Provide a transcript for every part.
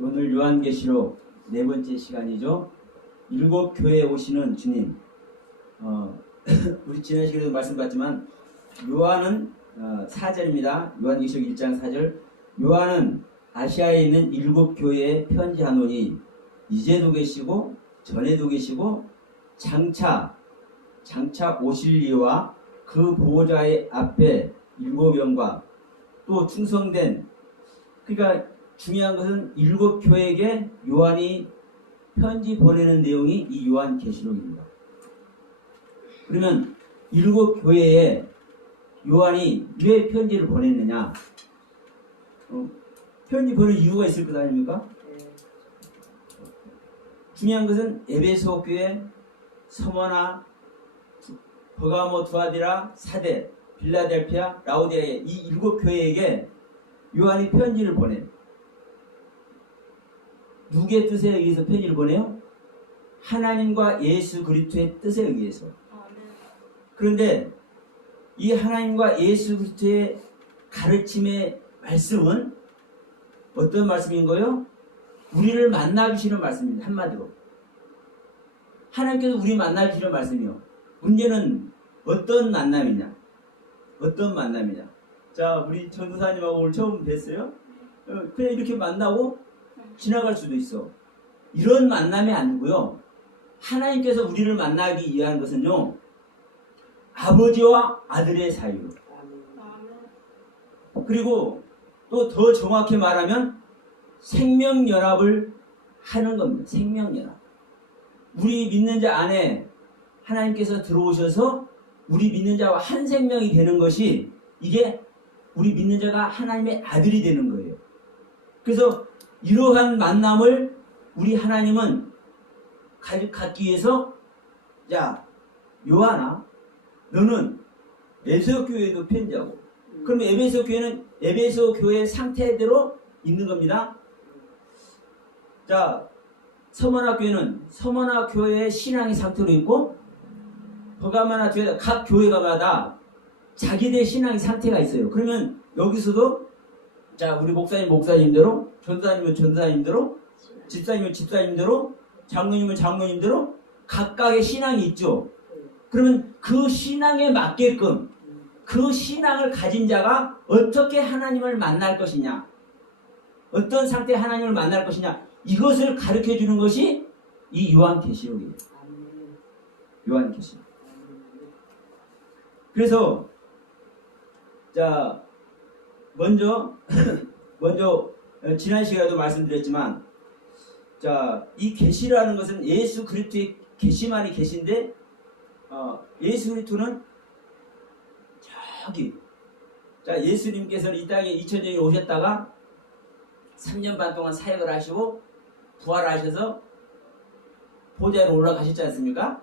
오늘 요한계시록 네 번째 시간이죠. 일곱 교회에 오시는 주님. 우리 지난 시간에도 말씀드렸지만 요한은 4절입니다. 요한계시록 1장 4절. 요한은 아시아에 있는 일곱 교회에 편지하노니 이제도 계시고 전에도 계시고 장차 오실 이와 그 보호자의 앞에 일곱 영과 또 충성된, 그러니까 중요한 것은 일곱 교회에게 요한이 편지 보내는 내용이 이 요한계시록입니다. 그러면 일곱 교회에 요한이 왜 편지를 보냈느냐? 편지 보낼 이유가 있을 것 아닙니까? 중요한 것은 에베소 교회, 서머나, 버가모, 두아디라, 사데, 빌라델피아, 라오디아에 이 일곱 교회에게 요한이 편지를 보내. 누구의 뜻에 의해서 편지를 보내요? 하나님과 예수 그리스도의 뜻에 의해서. 그런데 이 하나님과 예수 그리스도의 가르침의 말씀은 어떤 말씀인 거예요? 우리를 만나주시는 말씀입니다. 한마디로. 하나님께서 우리 만나주시는 말씀이요. 문제는 어떤 만남이냐? 어떤 만남이냐? 자, 우리 전도사님하고 오늘 처음 뵀어요? 그냥 이렇게 만나고 지나갈 수도 있어. 이런 만남이 아니고요. 하나님께서 우리를 만나기 위한 것은요, 아버지와 아들의 사이로. 그리고 또 더 정확히 말하면 생명연합을 하는 겁니다. 생명연합. 우리 믿는 자 안에 하나님께서 들어오셔서 우리 믿는 자와 한 생명이 되는 것이, 이게 우리 믿는 자가 하나님의 아들이 되는 거예요. 그래서 이러한 만남을 우리 하나님은 갖기 위해서, 야, 요한아, 너는 에베소 교회에도 편지하고. 그러면 에베소 교회는 에베소 교회 상태대로 있는 겁니다. 자, 서머나 교회는 서머나 교회의 신앙의 상태로 있고, 버가마나 교회, 각 교회가마다 자기들의 신앙의 상태가 있어요. 그러면 여기서도, 자, 우리 목사님대로, 전도사님은 전도사님대로, 집사님은 집사님대로, 장로님은 장로님대로 각각의 신앙이 있죠. 그러면 그 신앙에 맞게끔 그 신앙을 가진 자가 어떻게 하나님을 만날 것이냐, 어떤 상태에 하나님을 만날 것이냐, 이것을 가르쳐 주는 것이 이 요한계시록이에요. 요한계시록. 그래서 자, 먼저 지난 시간에도 말씀드렸지만, 자, 이 계시라는 것은 예수 그리스도의 계시만이 계신데, 예수 그리스도는 저기, 자, 예수님께서는 이 땅에 2000년이 오셨다가 3년 반 동안 사역을 하시고 부활하셔서 보좌에 올라가셨지 않습니까?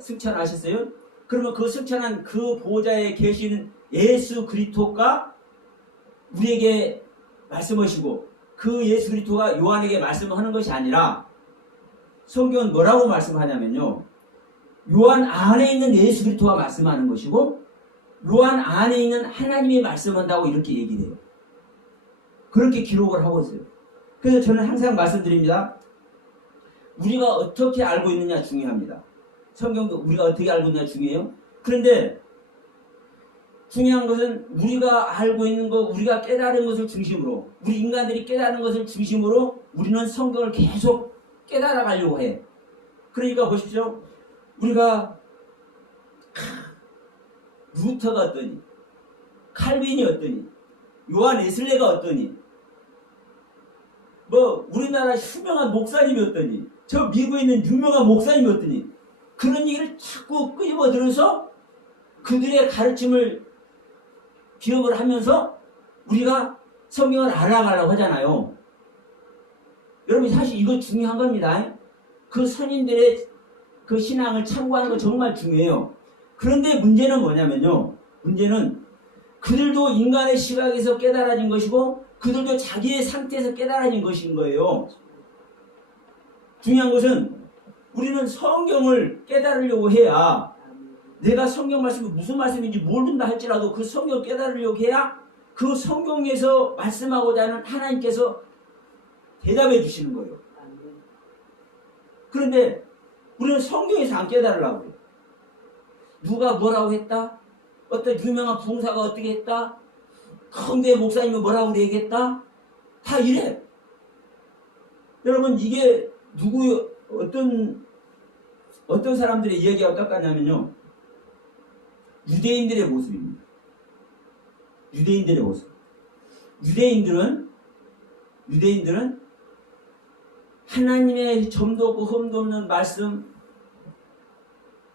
승천하셨어요. 그러면 그 승천한 그 보좌에 계시는 예수 그리스도가 우리에게 말씀하시고, 그 예수 그리스도가 요한에게 말씀하는 것이 아니라, 성경은 뭐라고 말씀하냐면요, 요한 안에 있는 예수 그리스도가 말씀하는 것이고, 요한 안에 있는 하나님이 말씀한다고 이렇게 얘기를 해요. 그렇게 기록을 하고 있어요. 그래서 저는 항상 말씀드립니다. 우리가 어떻게 알고 있느냐 중요합니다. 성경도 우리가 어떻게 알고 있느냐 중요해요. 그런데 중요한 것은 우리가 알고 있는 것, 우리가 깨달은 것을 중심으로, 우리 인간들이 깨달은 것을 중심으로 우리는 성경을 계속 깨달아 가려고 해. 그러니까 보십시오. 우리가 루터가 어떠니, 칼빈이 어떠니, 요한 웨슬레가 어떠니, 뭐 우리나라 유명한 목사님이 어떠니, 저 미국에 있는 유명한 목사님이 어떠니, 그런 얘기를 자꾸 끄집어 들어서 그들의 가르침을 기억을 하면서 우리가 성경을 알아가려고 하잖아요. 여러분, 사실 이거 중요한 겁니다. 그 선인들의 그 신앙을 참고하는 거 정말 중요해요. 그런데 문제는 뭐냐면요, 문제는 그들도 인간의 시각에서 깨달아진 것이고, 그들도 자기의 상태에서 깨달아진 것인 거예요. 중요한 것은 우리는 성경을 깨달으려고 해야, 내가 성경 말씀이 무슨 말씀인지 모른다 할지라도 그 성경을 깨달으려고 해야 그 성경에서 말씀하고자 하는 하나님께서 대답해 주시는 거예요. 그런데 우리는 성경에서 안 깨달으려고 그래요. 누가 뭐라고 했다? 어떤 유명한 부흥사가 어떻게 했다? 큰 교회 목사님이 뭐라고 얘기했다? 다 이래. 여러분 이게 누구 어떤 사람들의 이야기하고 똑같냐면요. 유대인들의 모습입니다. 유대인들의 모습. 유대인들은 하나님의 점도 없고 흠도 없는 말씀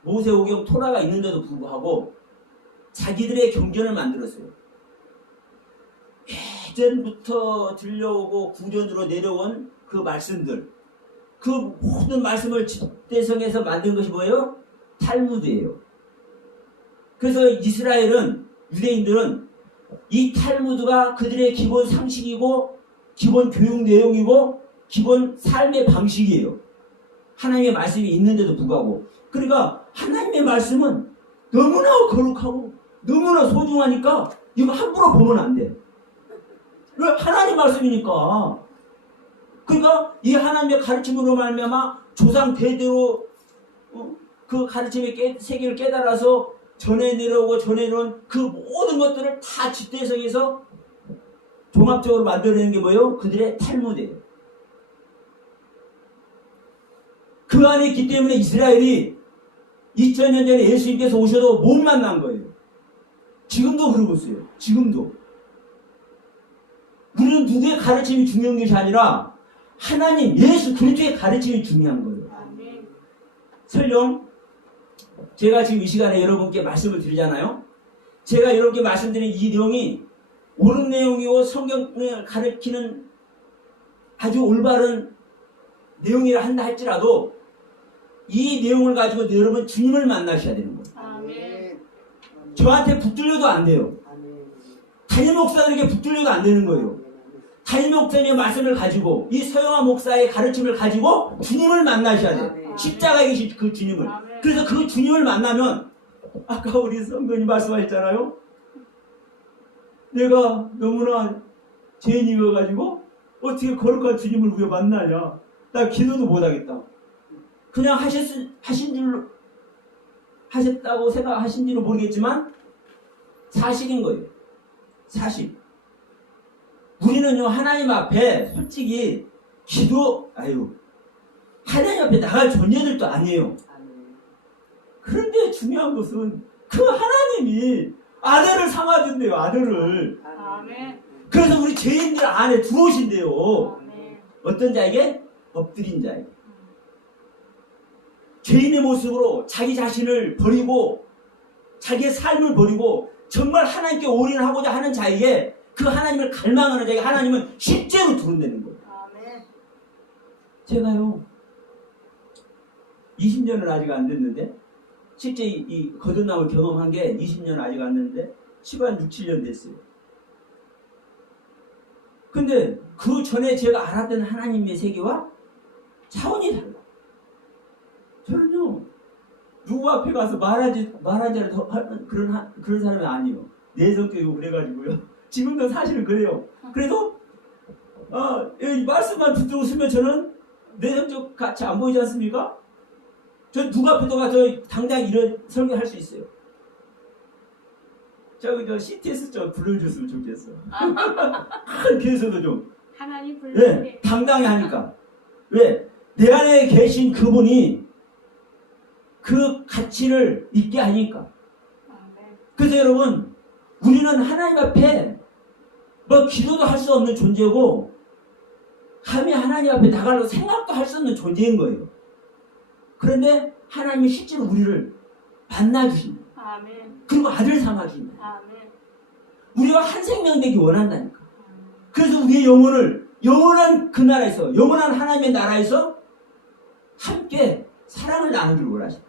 모세오경 토라가 있는데도 불구하고 자기들의 경전을 만들었어요. 예전부터 들려오고 구전으로 내려온 그 말씀들, 그 모든 말씀을 집대성에서 만든 것이 뭐예요? 탈무드예요. 그래서 유대인들은 이 탈무드가 그들의 기본 상식이고 기본 교육 내용이고 기본 삶의 방식이에요. 하나님의 말씀이 있는데도 불구하고. 그러니까 하나님의 말씀은 너무나 거룩하고 너무나 소중하니까 이거 함부로 보면 안 돼. 왜? 하나님 말씀이니까. 그러니까 이 하나님의 가르침으로 말미암아 조상 대대로 그 가르침의 세계를 깨달아서 전해 내려오고 전해 내려온 그 모든 것들을 다 집대성에서 종합적으로 만들어내는 게 뭐예요? 그들의 탈무드예요. 그 안에 있기 때문에 이스라엘이 2000년 전에 예수님께서 오셔도 못 만난 거예요. 지금도 그러고 있어요. 지금도. 우리는 누구의 가르침이 중요한 것이 아니라 하나님, 예수 그리스도의 가르침이 중요한 거예요. 설령 제가 지금 이 시간에 여러분께 말씀을 드리잖아요. 제가 여러분께 말씀드린 이 내용이 옳은 내용이고 성경을 가르치는 아주 올바른 내용이라 한다 할지라도 이 내용을 가지고 여러분 주님을 만나셔야 되는 거예요. 아멘. 저한테 붙들려도 안 돼요. 담임 목사들에게 붙들려도 안 되는 거예요. 담임 목사님의 말씀을 가지고 이 서영아 목사의 가르침을 가지고 주님을 만나셔야 돼요. 십자가에 계신 그 주님을. 그래서 그 주님을 만나면 아까 우리 성도님 말씀하셨잖아요. 내가 너무나 죄인이어가지고 어떻게 거룩한 주님을 우리가 만나냐. 나 기도도 못하겠다. 그냥 하셨다고 생각하신지는 모르겠지만 사실인 거예요. 사실. 우리는요, 하나님 앞에 솔직히 하나님 앞에 나갈 존재들도 아니에요. 그런데 중요한 것은 그 하나님이 아들을 삼아준대요, 아들을. 아멘. 그래서 우리 죄인들 안에 들어오신대요. 아멘. 어떤 자에게? 엎드린 자에게. 죄인의 모습으로 자기 자신을 버리고 자기의 삶을 버리고 정말 하나님께 올인하고자 하는 자에게 그 하나님을 갈망하는 자에게 하나님은 실제로 들어온다는 거예요. 아멘. 제가요 20년은 아직 안 됐는데 실제 이 거듭남을 경험한 게 20년 아직 안 됐는데 치고 한 6, 7년 됐어요. 근데 그 전에 제가 알았던 하나님의 세계와 차원이 달라. 저는요 누구 앞에 가서 말하지 그런 사람이 아니에요. 내성적이고 그래가지고요. 지금도 사실은 그래요. 그래도 이 말씀만 듣고 있으면 저는 내성적 같이 안 보이지 않습니까? 저 누구 앞에도 가서 당장 이런 설교할 수 있어요. 저 CTS 좀 불러줬으면 좋겠어. 큰 교회에서도 좀. 하나님 불러. 네, 당당히 하니까. 왜? 내 안에 계신 그분이 그 가치를 있게 하니까. 그래서 여러분, 우리는 하나님 앞에 기도도 할 수 없는 존재고, 감히 하나님 앞에 나가려고 생각도 할 수 없는 존재인 거예요. 그런데 하나님이 실제로 우리를 만나주신다. 아멘. 그리고 아들 삼아주신다. 아멘. 우리가 한 생명 되기 원한다니까. 그래서 우리의 영혼을 영원한 그 나라에서, 영원한 하나님의 나라에서 함께 사랑을 나누기를 원하신다.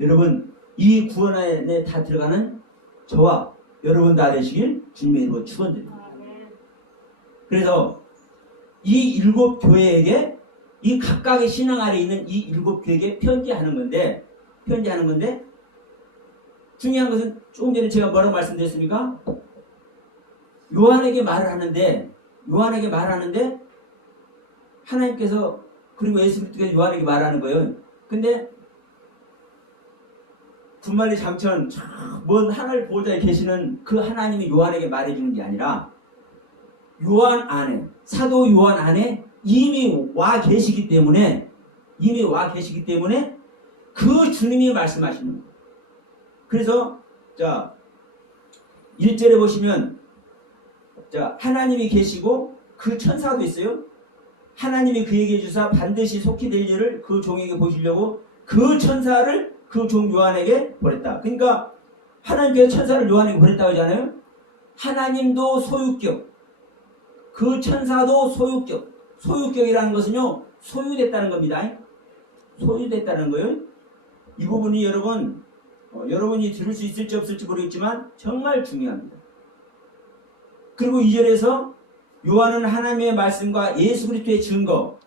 여러분, 이 구원 안에 다 들어가는 저와 여러분 다 되시길 주님의 이름으로 축원드립니다. 그래서 이 7 교회에게 이 각각의 신앙 아래 있는 이 7 교회에게 편지하는 건데 중요한 것은 조금 전에 제가 뭐라고 말씀드렸습니까? 요한에게 말을 하는데 하나님께서 그리고 예수 그리스도께서 요한에게 말하는 거예요. 근데 분만리 장천 먼 하늘 보좌에 계시는 그 하나님이 요한에게 말해주는 게 아니라 요한 안에 사도 요한 안에 이미 와 계시기 때문에 그 주님이 말씀하시는 거예요. 그래서 자 1절에 보시면 자 하나님이 계시고 그 천사도 있어요. 하나님이 그에게 주사 반드시 속히 될 일을 그 종에게 보시려고 그 천사를 그 종 요한에게 보냈다. 그러니까 하나님께서 천사를 요한에게 보냈다고 하잖아요. 하나님도 소유격, 그 천사도 소유격. 소유격이라는 것은요, 소유됐다는 겁니다. 소유됐다는 거예요. 이 부분이 여러분이 들을 수 있을지 없을지 모르겠지만 정말 중요합니다. 그리고 2절에서 요한은 하나님의 말씀과 예수 그리스도의 증거,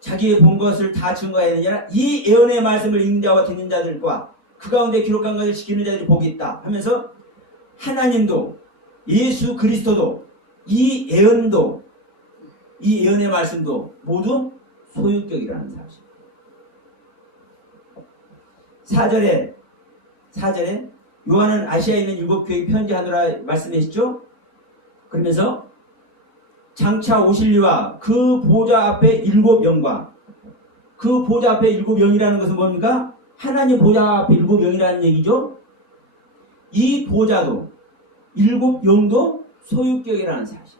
자기의 본 것을 다 증거해야 되느냐, 이 예언의 말씀을 읽는 자와 듣는 자들과 그 가운데 기록한 것을 지키는 자들이 복이 있다 하면서 하나님도 예수 그리스도도 이 예언도 이 예언의 말씀도 모두 소유격이라는 사실. 4절에 요한은 아시아에 있는 7교회에 편지하노라 말씀하셨죠. 그러면서 장차 오실 이와 그 보좌 앞에 7영과 그 보좌 앞에 7영이라는 것은 뭡니까? 하나님 보좌 앞에 7영이라는 얘기죠. 이 보좌도 7영도 소유격이라는 사실.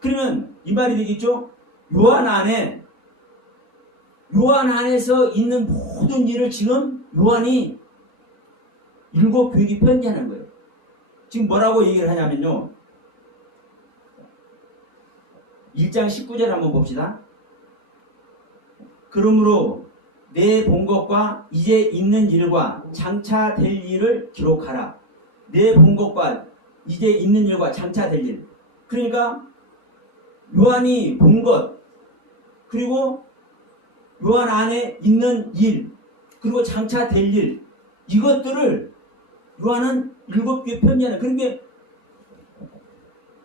그러면 이 말이 되겠죠? 요한 안에서 있는 모든 일을 지금 요한이 7교회에 편지하는 거예요. 지금 뭐라고 얘기를 하냐면요. 1장 19절 한번 봅시다. 그러므로 내 본 것과 이제 있는 일과 장차 될 일을 기록하라. 내 본 것과 이제 있는 일과 장차 될 일. 그러니까 요한이 본 것, 그리고 요한 안에 있는 일, 그리고 장차 될 일, 이것들을 요한은 7교회에 편지하는. 그러니까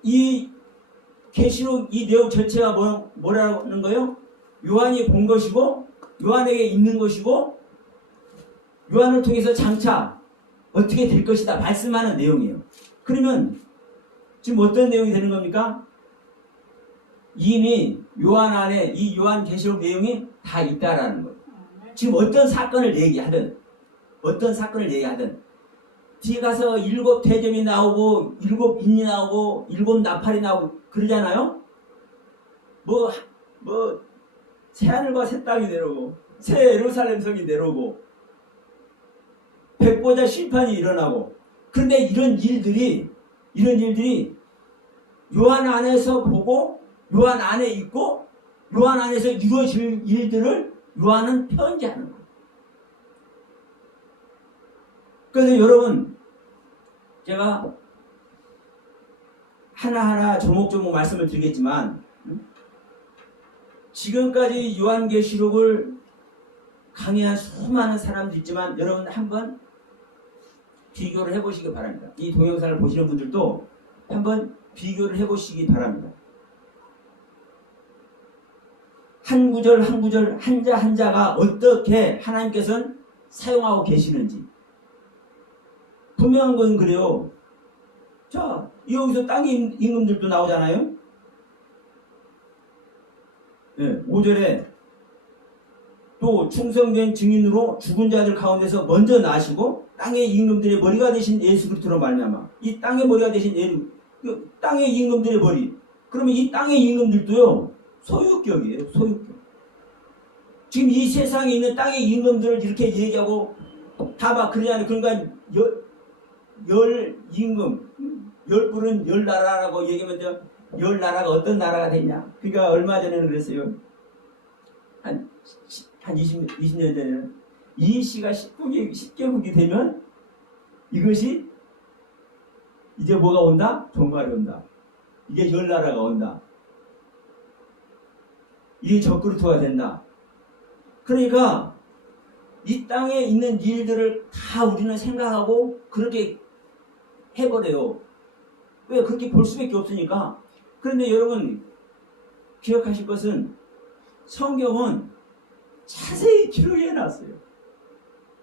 이 계시록 이 내용 전체가 뭐라는 거예요? 요한이 본 것이고 요한에게 있는 것이고 요한을 통해서 장차 어떻게 될 것이다 말씀하는 내용이에요. 그러면 지금 어떤 내용이 되는 겁니까? 이미 요한 안에 이 요한 계시록 내용이 다 있다라는 거예요. 지금 어떤 사건을 얘기하든 뒤에 가서 7 대접이 나오고 7 인이 나오고 7 나팔이 나오고 그러잖아요. 뭐 새하늘과 새 땅이 내려오고 새 예루살렘 성이 내려오고 백보자 심판이 일어나고. 그런데 이런 일들이 요한 안에서 보고 요한 안에 있고 요한 안에서 이루어질 일들을 요한은 편지하는 거예요. 그래서 여러분, 제가 하나하나 조목조목 말씀을 드리겠지만 지금까지 요한계시록을 강의한 수많은 사람도 있지만 여러분 한번 비교를 해보시기 바랍니다. 이 동영상을 보시는 분들도 한번 비교를 해보시기 바랍니다. 한 구절 한 구절 한자 한자가 어떻게 하나님께서는 사용하고 계시는지 분명한 건 그래요. 자, 여기서 땅의 임금들도 나오잖아요. 네, 5절에 또 충성된 증인으로 죽은 자들 가운데서 먼저 나시고 땅의 임금들의 머리가 되신 예수 그리스도로 말미암아. 이 땅의 머리가 되신 땅의 임금들의 머리. 그러면 이 땅의 임금들도요 소유격이에요. 소유격. 지금 이 세상에 있는 땅의 임금들을 이렇게 얘기하고 다 막 그러잖아요. 그러니까 열 임금, 10불은 10나라라고 얘기하면 10나라가 어떤 나라가 되냐. 그러니까 얼마 전에는 그랬어요. 한 20년 전에는 이 시가 10개국이 되면 이것이 이제 뭐가 온다? 종말이 온다. 이게 10나라가 온다. 이게 적그루트가 된다. 그러니까 이 땅에 있는 일들을 다 우리는 생각하고 그렇게 해버려요. 왜? 그렇게 볼 수밖에 없으니까. 그런데 여러분, 기억하실 것은 성경은 자세히 기록해 놨어요.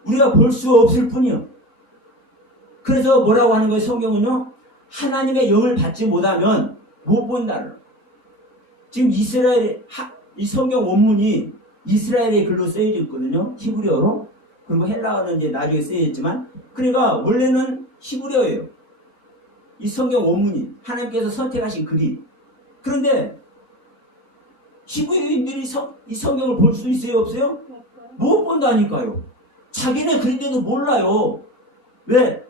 우리가 볼 수 없을 뿐이요. 그래서 뭐라고 하는 거예요? 성경은요. 하나님의 영을 받지 못하면 못 본다는. 지금 이 성경 원문이 이스라엘의 글로 쓰여져 있거든요. 히브리어로. 그리고 헬라어는 이제 나중에 쓰여졌지만, 그러니까 원래는 히브리어예요. 이 성경 원문이 하나님께서 선택하신 글이. 그런데 히브리인들이 이 성경을 볼 수 있어요, 없어요? 못 본다니까요. 자기네 그런데도 몰라요. 왜?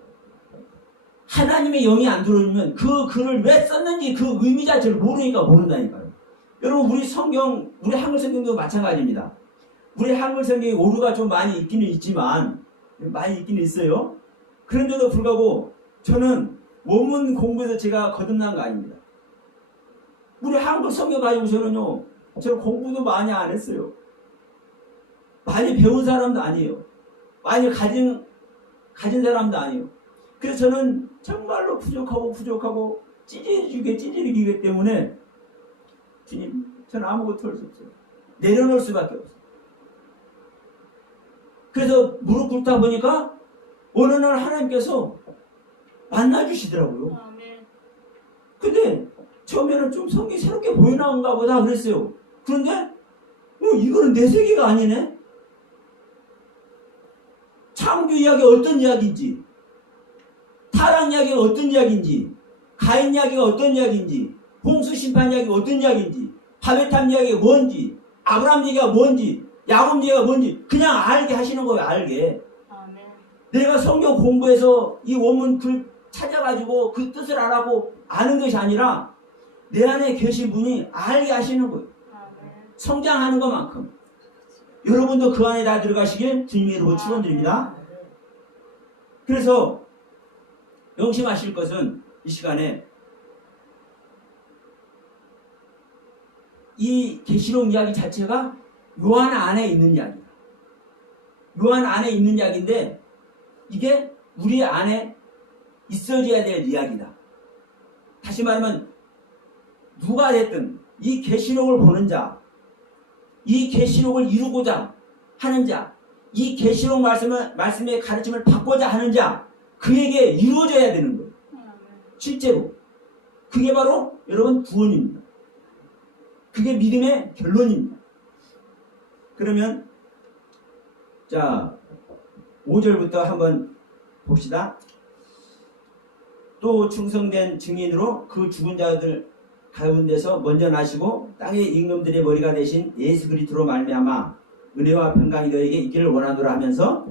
하나님의 영이 안 들어오면 그 글을 왜 썼는지 그 의미 자체를 모르니까 모른다니까요. 여러분, 우리 한글 성경도 마찬가지입니다. 우리 한글 성경에 오류가 좀 많이 있기는 있지만, 많이 있기는 있어요. 그런데도 불구하고 저는 원문 공부에서 제가 거듭난 거 아닙니다. 우리 한글 성경 가지고 저는 공부도 많이 안 했어요. 많이 배운 사람도 아니에요. 많이 가진 사람도 아니에요. 그래서 저는 정말로 부족하고 찌질이기 때문에 주님, 저는 아무것도 할 수 없어요. 내려놓을 수밖에 없어요. 그래서 무릎 꿇다 보니까 어느 날 하나님께서 만나주시더라고요. 근데 처음에는 좀 성경이 새롭게 보이나온가 보다 그랬어요. 그런데 이거는 내 세계가 아니네. 창조 이야기가 어떤 이야기인지, 타락 이야기가 어떤 이야기인지, 가인 이야기가 어떤 이야기인지, 홍수 심판 이야기가 어떤 이야기인지, 바벨탑 이야기가 뭔지, 아브라함 얘기가 뭔지, 야곱 얘기가 뭔지 그냥 알게 하시는 거예요. 알게. 아멘. 내가 성경 공부해서 이 원문 글 찾아가지고 그 뜻을 알아고 아는 것이 아니라 내 안에 계신 분이 알게 하시는 거예요. 아멘. 성장하는 것만큼. 여러분도 그 안에 다 들어가시길 주님의 이름으로 축원드립니다. 그래서 명심하실 것은 이 시간에 이 계시록 이야기 자체가 요한 안에 있는 이야기다. 요한 안에 있는 이야기인데 이게 우리 안에 있어져야 될 이야기다. 다시 말하면 누가 됐든 이 계시록을 보는 자, 이 계시록을 이루고자 하는 자, 이 계시록 말씀의 가르침을 받고자 하는 자, 그에게 이루어져야 되는 거예요. 실제로. 그게 바로 여러분 구원입니다. 그게 믿음의 결론입니다. 그러면 자 5절부터 한번 봅시다. 또 충성된 증인으로 그 죽은 자들 가운데서 먼저 나시고 땅의 임금들의 머리가 되신 예수 그리스도로 말미암아 은혜와 평강이 너에게 있기를 원하노라 하면서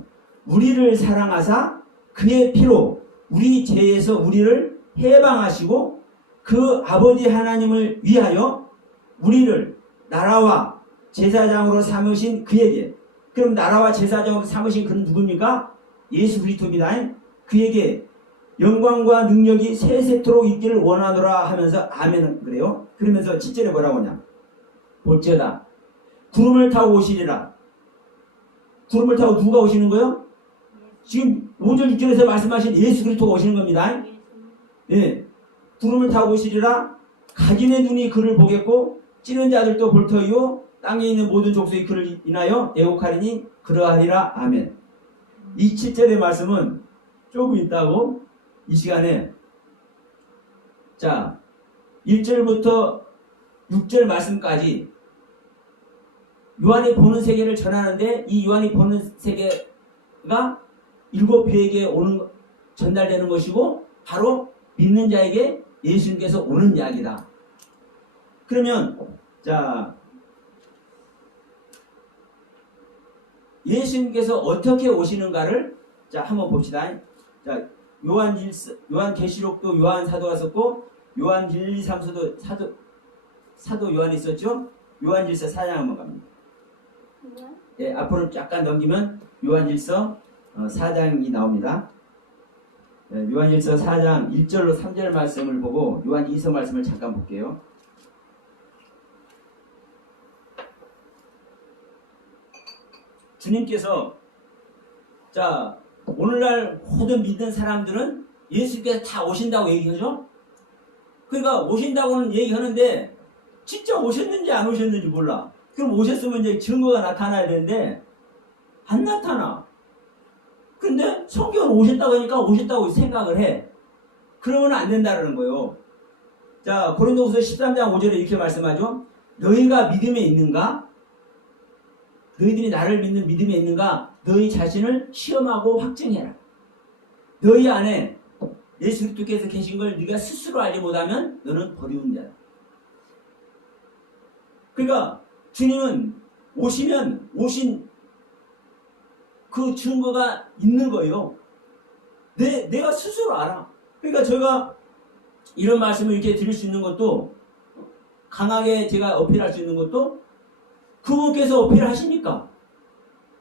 우리를 사랑하사 그의 피로 우리 죄에서 우리를 해방하시고 그 아버지 하나님을 위하여 우리를 나라와 제사장으로 삼으신 그에게. 그럼 나라와 제사장으로 삼으신 그는 누굽니까? 예수 그리스도입니다. 그에게 영광과 능력이 세세토록 있기를 원하노라 하면서 아멘 그래요. 그러면서 7절에 뭐라고 하냐. 볼지어다 구름을 타고 오시리라. 구름을 타고 누가 오시는 거예요? 지금 5절 6절에서 말씀하신 예수 그리스도가 오시는 겁니다. 예, 구름을 타고 오시리라. 각인의 눈이 그를 보겠고 찌는 자들도 볼 터이요 땅에 있는 모든 족속이 그를 인하여 애곡하리니 그러하리라. 아멘. 이 7절의 말씀은 조금 있다고 이 시간에 자 1절부터 6절 말씀까지 요한이 보는 세계를 전하는데 이 요한이 보는 세계가 7교회에게 전달되는 것이고 바로 믿는 자에게 예수님께서 오는 이야기다. 그러면 자 예수님께서 어떻게 오시는가를 자 한번 봅시다. 자 요한 계시록도 요한 사도가 썼고 요한 1, 2, 3서도 사도 요한이 있었죠. 요한일서 4장 한번 갑니다. 예, 앞으로 약간 넘기면 요한일서 4장이 나옵니다. 예, 요한일서 4장 1절로 3절 말씀을 보고 요한 2서 말씀을 잠깐 볼게요. 주님께서 자 오늘날 모든 믿는 사람들은 예수께서 다 오신다고 얘기하죠. 그러니까 오신다고는 얘기하는데 진짜 오셨는지 안 오셨는지 몰라. 그럼 오셨으면 이제 증거가 나타나야 되는데 안 나타나. 근데 성경은 오셨다고 하니까 오셨다고 생각을 해. 그러면 안 된다는 거예요. 자, 고린도후서 13장 5절에 이렇게 말씀하죠. 너희가 믿음에 있는가? 너희들이 나를 믿는 믿음에 있는가? 너희 자신을 시험하고 확증해라. 너희 안에 예수 그리스도께서 계신 걸 네가 스스로 알지 못하면 너는 버리운 자다. 그러니까 주님은 오신 그 증거가 있는 거예요. 내가 스스로 알아. 그러니까 제가 이런 말씀을 이렇게 드릴 수 있는 것도, 강하게 제가 어필할 수 있는 것도 그분께서 어필하시니까.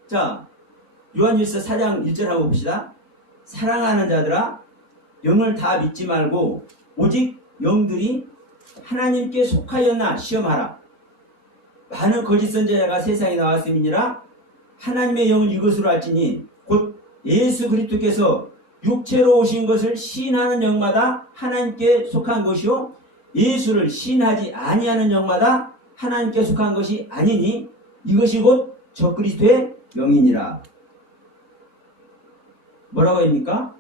자, 요한일서 4장 1절 한번 봅시다. 사랑하는 자들아, 영을 다 믿지 말고 오직 영들이 하나님께 속하였나 시험하라. 많은 거짓 선지자가 세상에 나왔음이니라. 하나님의 영은 이것으로 알지니 곧 예수 그리스도께서 육체로 오신 것을 시인하는 영마다 하나님께 속한 것이요 예수를 시인하지 아니하는 영마다 하나님께 속한 것이 아니니 이것이 곧 적그리스도의 영이니라. 뭐라고 합니까?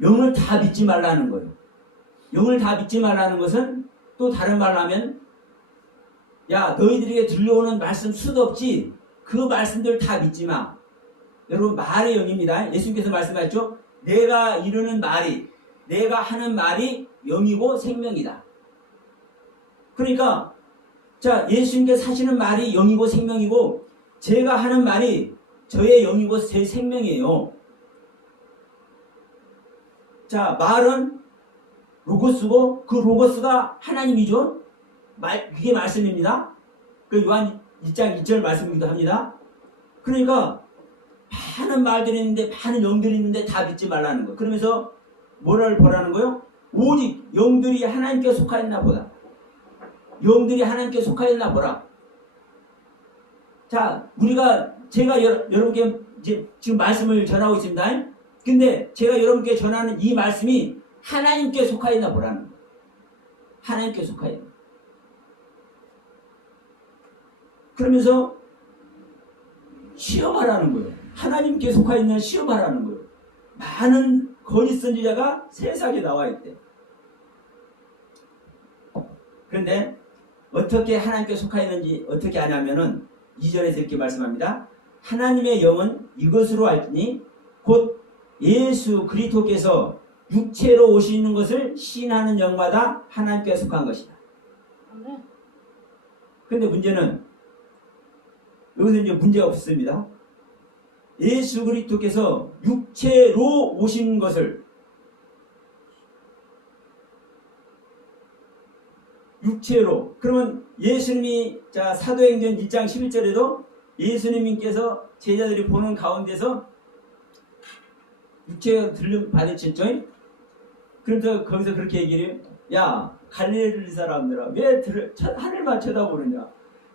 영을 다 믿지 말라는 거예요. 영을 다 믿지 말라는 것은 또 다른 말로 하면, 야, 너희들에게 들려오는 말씀 수도 없지, 그 말씀들 다 믿지 마. 여러분, 말의 영입니다. 예수님께서 말씀하셨죠. 내가 이루는 말이, 내가 하는 말이 영이고 생명이다. 그러니까 자, 예수님께서 하시는 말이 영이고 생명이고 제가 하는 말이 저의 영이고 제 생명이에요. 자, 말은 로고스고 그 로고스가 하나님이죠. 그게 말씀입니다. 그 요한 1장 2절 말씀이기도 합니다. 그러니까 많은 말들이 있는데, 많은 영들이 있는데 다 믿지 말라는 거예요. 그러면서 뭐를 보라는 거예요? 오직 영들이 하나님께 속하였나 보다. 영들이 하나님께 속하였나 보라. 자, 제가 여러분께 지금 말씀을 전하고 있습니다. 근데 제가 여러분께 전하는 이 말씀이 하나님께 속하였나 보라는 거예요. 하나님께 속하였나. 그러면서 시험하라는 거예요. 하나님께 속하였나 시험하라는 거예요. 많은 거짓 선지자가 세상에 나와 있대. 그런데 어떻게 하나님께 속하였는지 어떻게 아냐면은 2절에서 이렇게 말씀합니다. 하나님의 영은 이것으로 알지니 곧 예수 그리스도께서 육체로 오시는 것을 시인하는 영마다 하나님께 속한 것이다. 그런데 문제는 여기서 이제 문제가 없습니다. 예수 그리스도께서 육체로 오신 것을, 육체로, 그러면 예수님이, 자, 사도행전 1장 11절에도 예수님께서 제자들이 보는 가운데서 육체가 들림 받으셨죠? 그래서 거기서 그렇게 얘기를 해요. 야, 갈릴리 사람들아, 왜 하늘만 쳐다보느냐?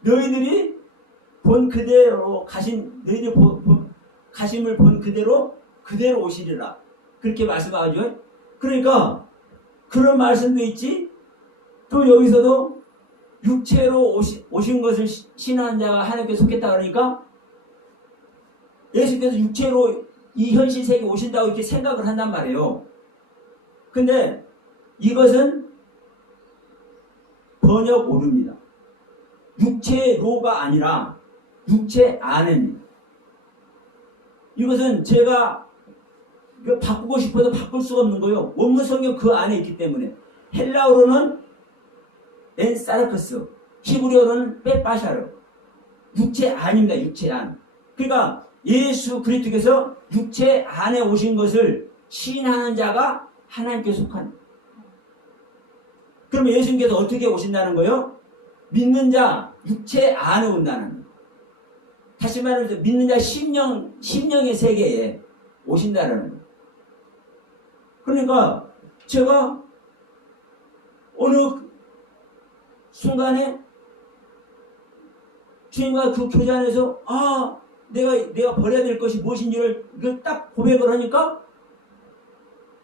너희들이 본 그대로 너희들이 가심을 본 그대로 오시리라. 그렇게 말씀하죠. 그러니까 그런 말씀도 있지. 또 여기서도 육체로 오신 것을 신하는 자가 하나님께 속했다 그러니까 예수께서 육체로 이 현실 세계에 오신다고 이렇게 생각을 한단 말이에요. 근데 이것은 번역 오류입니다. 육체로가 아니라 육체 안에입니다. 이것은 제가 바꾸고 싶어도 바꿀 수가 없는 거예요. 원문 성경 그 안에 있기 때문에. 헬라어로는 엔사르크스, 히브리어로는 빼빠샤르. 육체 안입니다. 육체 안. 그러니까 예수 그리스도께서 육체 안에 오신 것을 시인하는 자가 하나님께 속한. 그러면 예수님께서 어떻게 오신다는 거예요? 믿는 자 육체 안에 온다는 거예요. 다시 말해서 믿는 자 심령의 세계에 오신다는 거예요. 그러니까 제가 어느 순간에 주님과 그 교제 안에서 내가 버려야 될 것이 무엇인지를 이걸 딱 고백을 하니까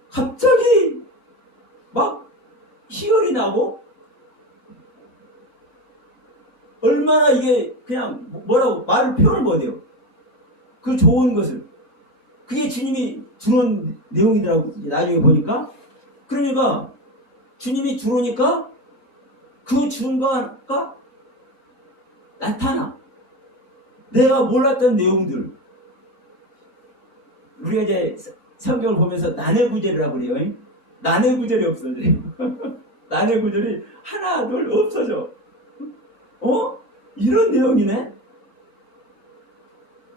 갑자기 막 희열이 나고 얼마나 이게 그냥 뭐라고 말을 표현을 못해요. 그 좋은 것을. 그게 주님이 들어온 내용이더라고. 나중에 보니까. 그러니까 주님이 들어오니까 그 증거가 나타나. 내가 몰랐던 내용들. 우리가 이제 성경을 보면서 난해 구절이라고 그래요. 난해 구절이 없어져요. 난해 구절이 하나 둘 없어져. 이런 내용이네.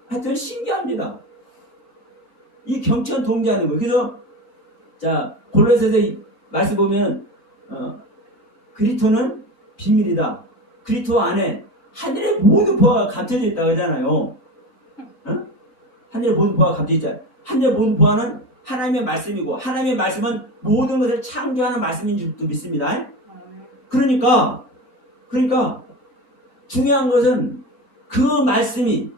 하여튼 신기합니다. 이 경천 동지하는 거. 그래서 자 골로새서 말씀 보면 그리스도는 비밀이다. 그리스도 안에 하늘의 모든 보화가 감춰져 있다고 하잖아요. 하늘의 모든 보화가 감춰져 있잖아요. 하늘의 모든 보화는 하나님의 말씀이고 하나님의 말씀은 모든 것을 창조하는 말씀인 줄도 믿습니다. 그러니까 중요한 것은 그 말씀이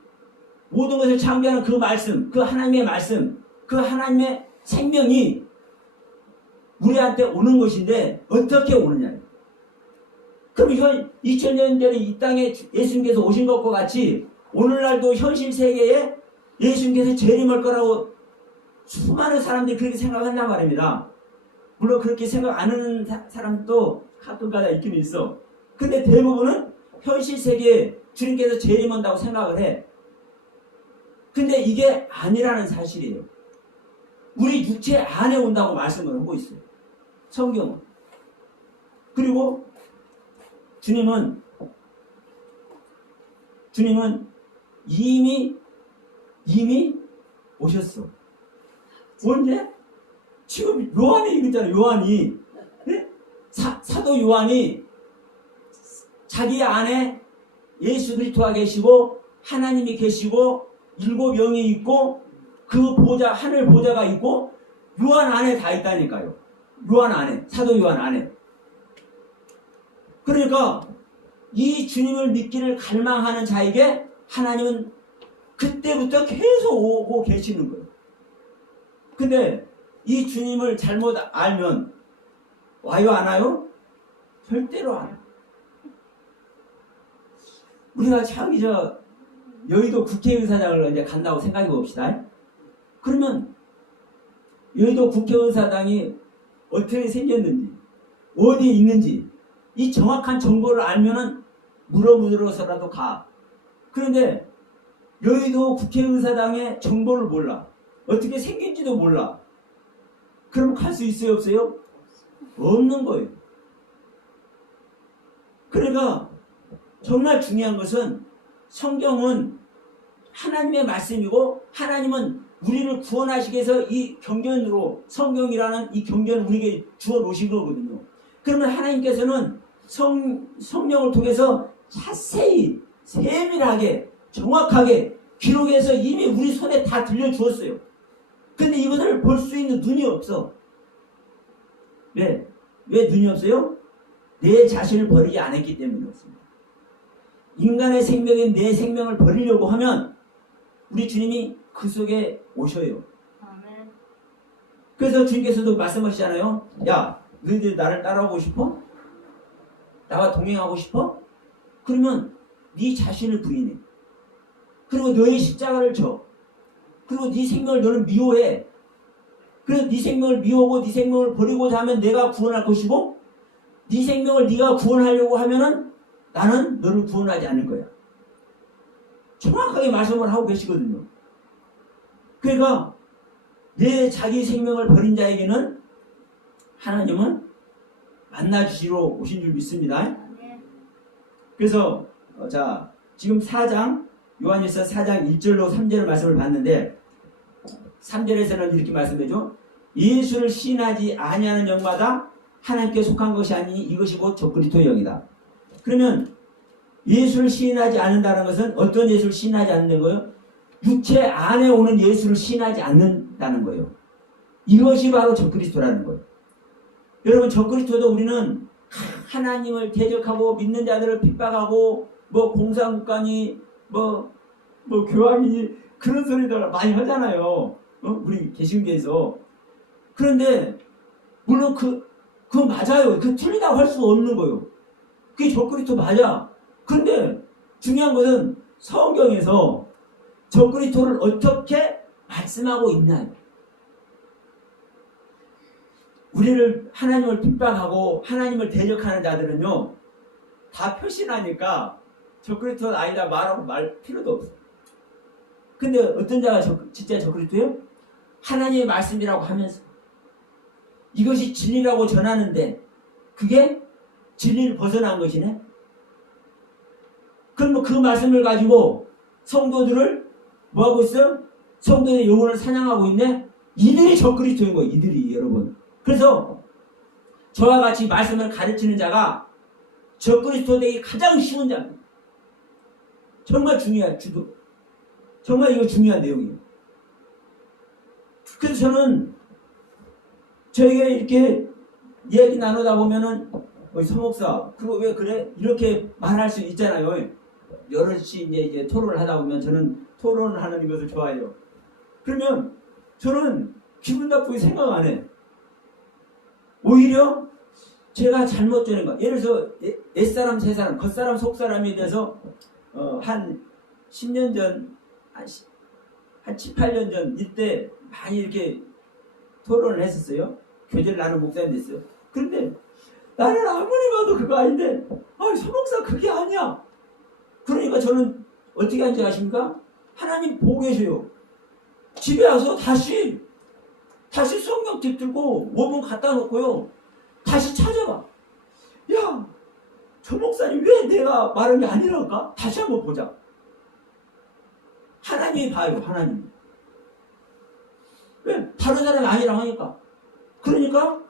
모든 것을 창조하는 그 말씀, 그 하나님의 말씀, 그 하나님의 생명이 우리한테 오는 것인데 어떻게 오느냐. 그럼 이건 2000년 전에 이 땅에 예수님께서 오신 것과 같이 오늘날도 현실 세계에 예수님께서 재림할 거라고 수많은 사람들이 그렇게 생각한단 말입니다. 물론 그렇게 생각 안 하는 사람도 가끔가다 있긴 있어. 근데 대부분은 현실 세계에 주님께서 재림한다고 생각을 해. 근데 이게 아니라는 사실이에요. 우리 육체 안에 온다고 말씀을 하고 있어요. 성경은. 그리고 주님은 이미 오셨어. 언제? 지금 요한이 이거잖아요. 요한이. 네? 사도 요한이 자기 안에 예수 그리스도가 계시고 하나님이 계시고 7영이 있고 그 보좌 하늘 보좌가 있고 요한 안에 다 있다니까요. 요한 안에 사도 요한 안에. 그러니까 이 주님을 믿기를 갈망하는 자에게 하나님은 그때부터 계속 오고 계시는 거예요. 근데 이 주님을 잘못 알면 와요 안 와요? 절대로 안 와요. 우리가 참 여의도 국회의사당을 이제 간다고 생각해 봅시다. 그러면 여의도 국회의사당이 어떻게 생겼는지 어디에 있는지 이 정확한 정보를 알면은 물어서라도 가. 그런데 여의도 국회의사당의 정보를 몰라. 어떻게 생긴지도 몰라. 그럼 갈 수 있어요 없어요? 없는 거예요. 그러니까 정말 중요한 것은 성경은 하나님의 말씀이고 하나님은 우리를 구원하시기 위해서 이 경전으로 성경이라는 이 경전을 우리에게 주어 놓으신 거거든요. 그러면 하나님께서는 성령을 통해서 자세히 세밀하게 정확하게 기록해서 이미 우리 손에 다 들려주었어요. 근데 이것을 볼 수 있는 눈이 없어. 왜 눈이 없어요? 내 자신을 버리지 않았기 때문에 그렇습니다. 인간의 생명인 내 생명을 버리려고 하면 우리 주님이 그 속에 오셔요. 아멘. 그래서 주님께서도 말씀하시잖아요. 야, 너희들 나를 따라오고 싶어? 나와 동행하고 싶어? 그러면 네 자신을 부인해. 그리고 너의 십자가를 져. 그리고 네 생명을 너는 미워해. 그래서 네 생명을 미워하고 네 생명을 버리고자 하면 내가 구원할 것이고 네 생명을 네가 구원하려고 하면은 나는 너를 구원하지 않을 거야. 정확하게 말씀을 하고 계시거든요. 그러니까 내 자기 생명을 버린 자에게는 하나님은 만나주시러 오신 줄 믿습니다. 아멘. 그래서 자 지금 4장 요한일서 4장 1절로 3절 말씀을 봤는데 3절에서는 이렇게 말씀해줘. 예수를 시인하지 아니하는 영마다 하나님께 속한 것이 아니니 이것이 곧 적그리스도의 영이다. 그러면 예수를 시인하지 않는다는 것은 어떤 예수를 시인하지 않는 거예요? 육체 안에 오는 예수를 시인하지 않는다는 거예요. 이것이 바로 적그리스도라는 거예요. 여러분 적그리스도도 우리는 하나님을 대적하고 믿는 자들을 핍박하고 뭐 공산국가니 뭐 교황이니 그런 소리들 많이 하잖아요. 우리 개신교에서. 그런데 물론 그거 맞아요. 그 틀리다고 할 수 없는 거예요. 그게 적그리스도 맞아. 그런데 중요한 것은 성경에서 적그리스도를 어떻게 말씀하고 있나요? 우리를 하나님을 핍박하고 하나님을 대적하는 자들은요 다 표신하니까 적그리스도는 아니다 말하고 말 필요도 없어. 근데 어떤 자가 진짜 적그리스도예요? 하나님의 말씀이라고 하면서 이것이 진리라고 전하는데 그게 진리를 벗어난 것이네. 그러면 그 말씀을 가지고 성도들을 뭐하고 있어? 성도의 영혼을 사냥하고 있네. 이들이 적그리스도인 거예요. 이들이 여러분. 그래서 저와 같이 말씀을 가르치는 자가 적그리스도 되기 가장 쉬운 자입니다. 정말 중요한 주도. 정말 이거 중요한 내용이에요. 그래서 저는 저희가 이렇게 이야기 나누다 보면은 서목사 그거 왜 그래? 이렇게 말할 수 있잖아요. 여럿이 이제 토론을 하다 보면 저는 토론을 하는 것을 좋아해요. 그러면 저는 기분 나쁘게 생각 안 해. 오히려 제가 잘못 전한 거. 예를 들어서 옛사람, 새사람, 겉사람, 속사람에 대해서 한 10년 전, 한 7, 8년 전 이때 많이 이렇게 토론을 했었어요. 교제를 나눈 목사님도 있어요. 그런데 나는 아무리 봐도 그거 아닌데 서목사 그게 아니야. 그러니까 저는 어떻게 하는지 아십니까? 하나님 보고 계셔요. 집에 와서 다시 성경 뒤들고 원문 갖다 놓고요. 다시 찾아봐. 야, 저 목사님 왜 내가 말한 게 아니랄까? 다시 한번 보자. 하나님이 봐요. 하나님. 왜? 다른 사람이 아니라고 하니까. 그러니까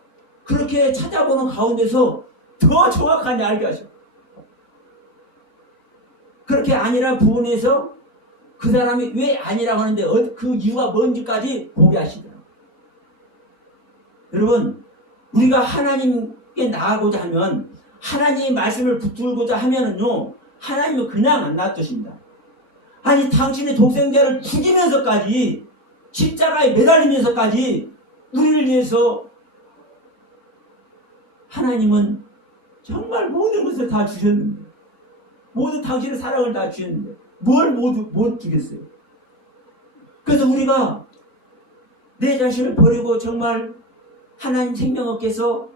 그렇게 찾아보는 가운데서 더 정확하게 알게 하셔. 그렇게 아니라는 부분에서 그 사람이 왜 아니라고 하는데 그 이유가 뭔지까지 보게 하시더라고요. 여러분, 우리가 하나님께 나아가고자 하면 하나님의 말씀을 붙들고자 하면은요 하나님은 그냥 안 놔두십니다. 아니 당신의 독생자를 죽이면서까지 십자가에 매달리면서까지 우리를 위해서 하나님은 정말 모든 것을 다 주셨는데 모든 당신의 사랑을 다 주셨는데 뭘 못 주겠어요. 그래서 우리가 내 자신을 버리고 정말 하나님 생명 업께서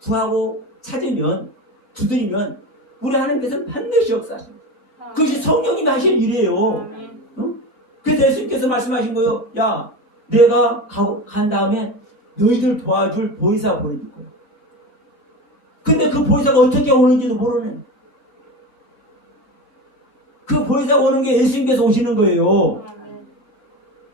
구하고 찾으면 두드리면 우리 하나님께서는 반드시 역사하십니다. 그것이 성령님이 하실 일이에요. 어? 그래서 예수님께서 말씀하신 거예요. 야, 내가 간 다음에 너희들 도와줄 보혜사 보내줄 거야. 근데 그 보혜사가 어떻게 오는지도 모르네. 그 보혜사가 오는 게 예수님께서 오시는 거예요.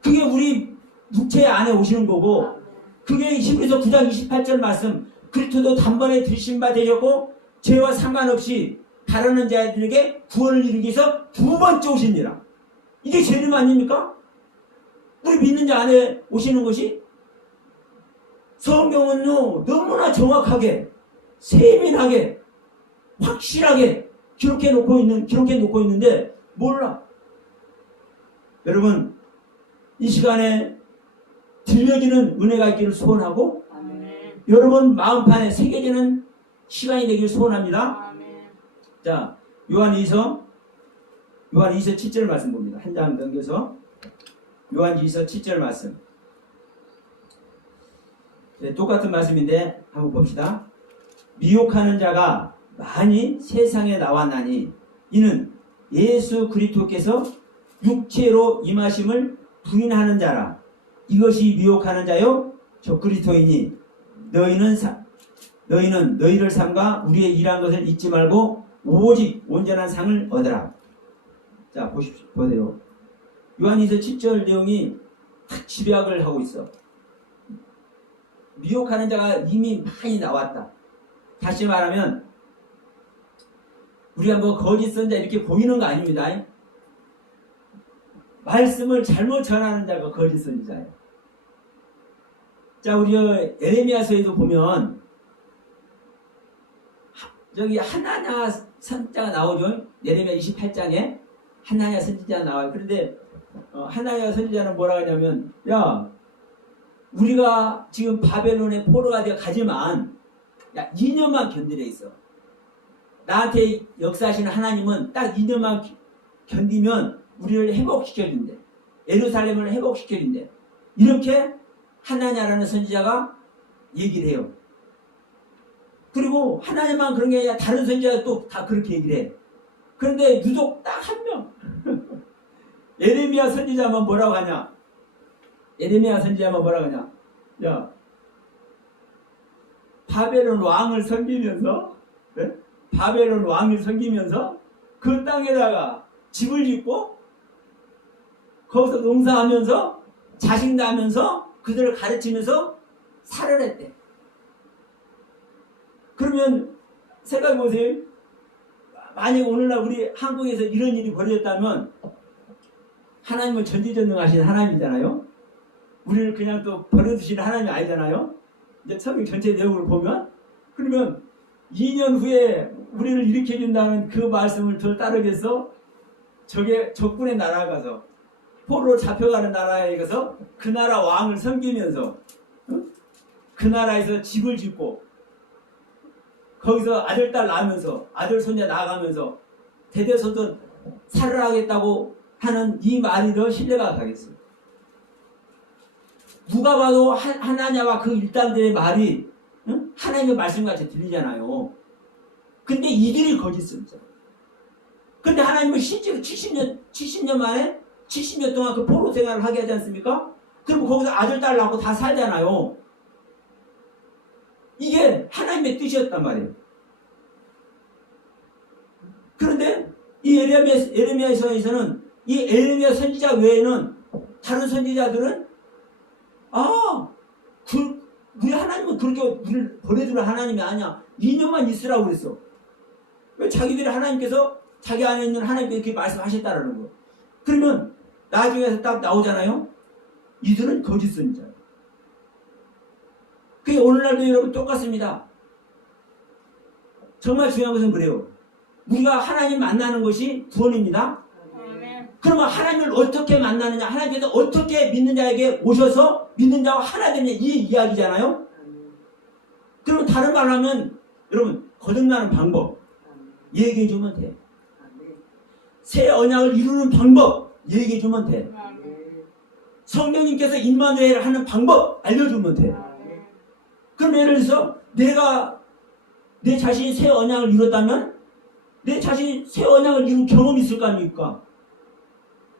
그게 우리 육체 안에 오시는 거고 그게 히브리서 9장 28절 말씀 그리스도도 단번에 들으신 바 되셨고 죄와 상관없이 다루는 자들에게 구원을 이루기 위해서 두 번째 오십니다. 이게 재림 아닙니까? 우리 믿는 자 안에 오시는 것이 성경은요 너무나 정확하게 세밀하게 확실하게 기록해 놓고 있는데 몰라. 여러분 이 시간에 들려지는 은혜가 있기를 소원하고 아멘. 여러분 마음판에 새겨지는 시간이 되기를 소원합니다. 아멘. 자, 요한 2서 7절 말씀 봅니다. 한 장 넘겨서 요한 2서 7절 말씀. 네, 똑같은 말씀인데 한번 봅시다. 미혹하는 자가 많이 세상에 나왔나니 이는 예수 그리스도께서 육체로 임하심을 부인하는 자라. 이것이 미혹하는 자요 적그리스도이니 너희는 너희를 삼가 우리의 일한 것을 잊지 말고 오직 온전한 상을 얻으라. 자 보세요. 요한일서 7절 내용이 딱 집약을 하고 있어. 미혹하는 자가 이미 많이 나왔다. 다시 말하면 우리가 뭐 거짓 선자 이렇게 보이는 거 아닙니다. 말씀을 잘못 전하는 자가 거짓 선지자예요. 자, 우리 에레미야서에도 보면 저기 하나냐 선지자가 나오죠. 에레미야 28장에 하나냐 선지자가 나와요. 그런데 하나냐 선지자는 뭐라고 하냐면 야, 우리가 지금 바벨론의 포로가 되어 가지만 야, 2년만 견디려 있어. 나한테 역사하시는 하나님은 딱 2년만 견디면 우리를 회복시켜준대. 예루살렘을 회복시켜준대. 이렇게 하나냐라는 선지자가 얘기를 해요. 그리고 하나님만 그런 게 아니라 다른 선지자가 또 다 그렇게 얘기를 해. 그런데 유독 딱 한 명. 예레미야 선지자만 뭐라고 하냐? 예레미야 선지자만 뭐라고 하냐? 야, 바벨론 왕을 섬기면서, 네? 바벨론 왕을 섬기면서 그 땅에다가 집을 짓고 거기서 농사하면서 자식 낳으면서 그들을 가르치면서 살을 했대. 그러면 생각해 보세요. 만약 오늘날 우리 한국에서 이런 일이 벌어졌다면 하나님은 전지전능하신 하나님이잖아요. 우리를 그냥 또 버려두시는 하나님이 아니잖아요. 이제 성경 전체 내용을 보면 그러면 2년 후에 우리를 일으켜준다는 그 말씀을 더 따르겠어? 저게 적군의 나라에 가서 포로로 잡혀가는 나라에 가서 그 나라 왕을 섬기면서 그 나라에서 집을 짓고 거기서 아들, 딸 낳으면서 아들, 손자 낳아가면서 대대손손 살을 하겠다고 하는 이 말이 더 신뢰가 가겠어요. 누가 봐도 하나냐와 그 일당들의 말이 하나님의 말씀같이 들리잖아요. 근데 이들이 거짓입니다. 근데 하나님은 실제로 70년 만에 70년 동안 그 포로 생활을 하게 하지 않습니까? 그리고 거기서 아들, 딸 낳고 다 살잖아요. 이게 하나님의 뜻이었단 말이에요. 그런데 이 에레미야서에서는 이 에레미야 선지자 외에는 다른 선지자들은 우리 하나님은 그렇게 우리를 보내주는 하나님이 아니야. 2년만 있으라고 그랬어. 왜 자기들이 하나님께서 자기 안에 있는 하나님께 이렇게 말씀하셨다라는 거. 그러면 나중에서 딱 나오잖아요. 이들은 거짓 선지자예요. 그게 오늘날도 여러분 똑같습니다. 정말 중요한 것은 그래요. 우리가 하나님 만나는 것이 구원입니다. 그러면 하나님을 어떻게 만나느냐, 하나님께서 어떻게 믿는 자에게 오셔서 믿는 자와 하나 되느냐, 이 이야기잖아요. 그러면 다른 말로 하면 여러분 거듭나는 방법 얘기해 주면 돼. 새 언약을 이루는 방법 얘기해 주면 돼. 성령님께서 임마누엘 하는 방법 알려주면 돼. 그럼 예를 들어서 내가 내 자신이 새 언약을 이뤘다면 내 자신이 새 언약을 이룬 경험이 있을 거 아닙니까?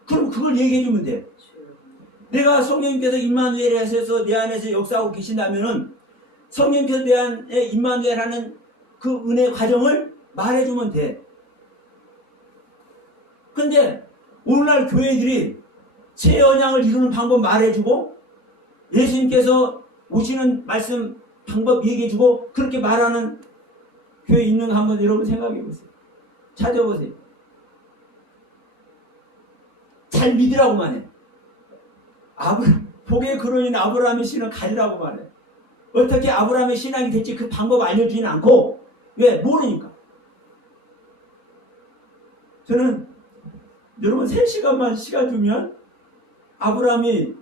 그럼 그걸 얘기해 주면 돼. 내가 성령님께서 임마누엘 하셔서 내 안에서 역사하고 계신다면은 성령님께서 내 안에 임마누엘 하는 그 은혜 과정을 말해주면 돼. 근데 오늘날 교회들이 새 언약을 이루는 방법 말해주고 예수님께서 오시는 말씀 방법 얘기해주고 그렇게 말하는 교회 있는 거 한번 여러분 생각해보세요. 찾아보세요. 잘 믿으라고만 해. 복의 근원인 아브라함의 신을 가지라고만 해. 어떻게 아브라함의 신앙이 될지 그 방법 알려주지는 않고 왜? 모르니까. 저는 여러분 3시간만 시간 주면 아브라함이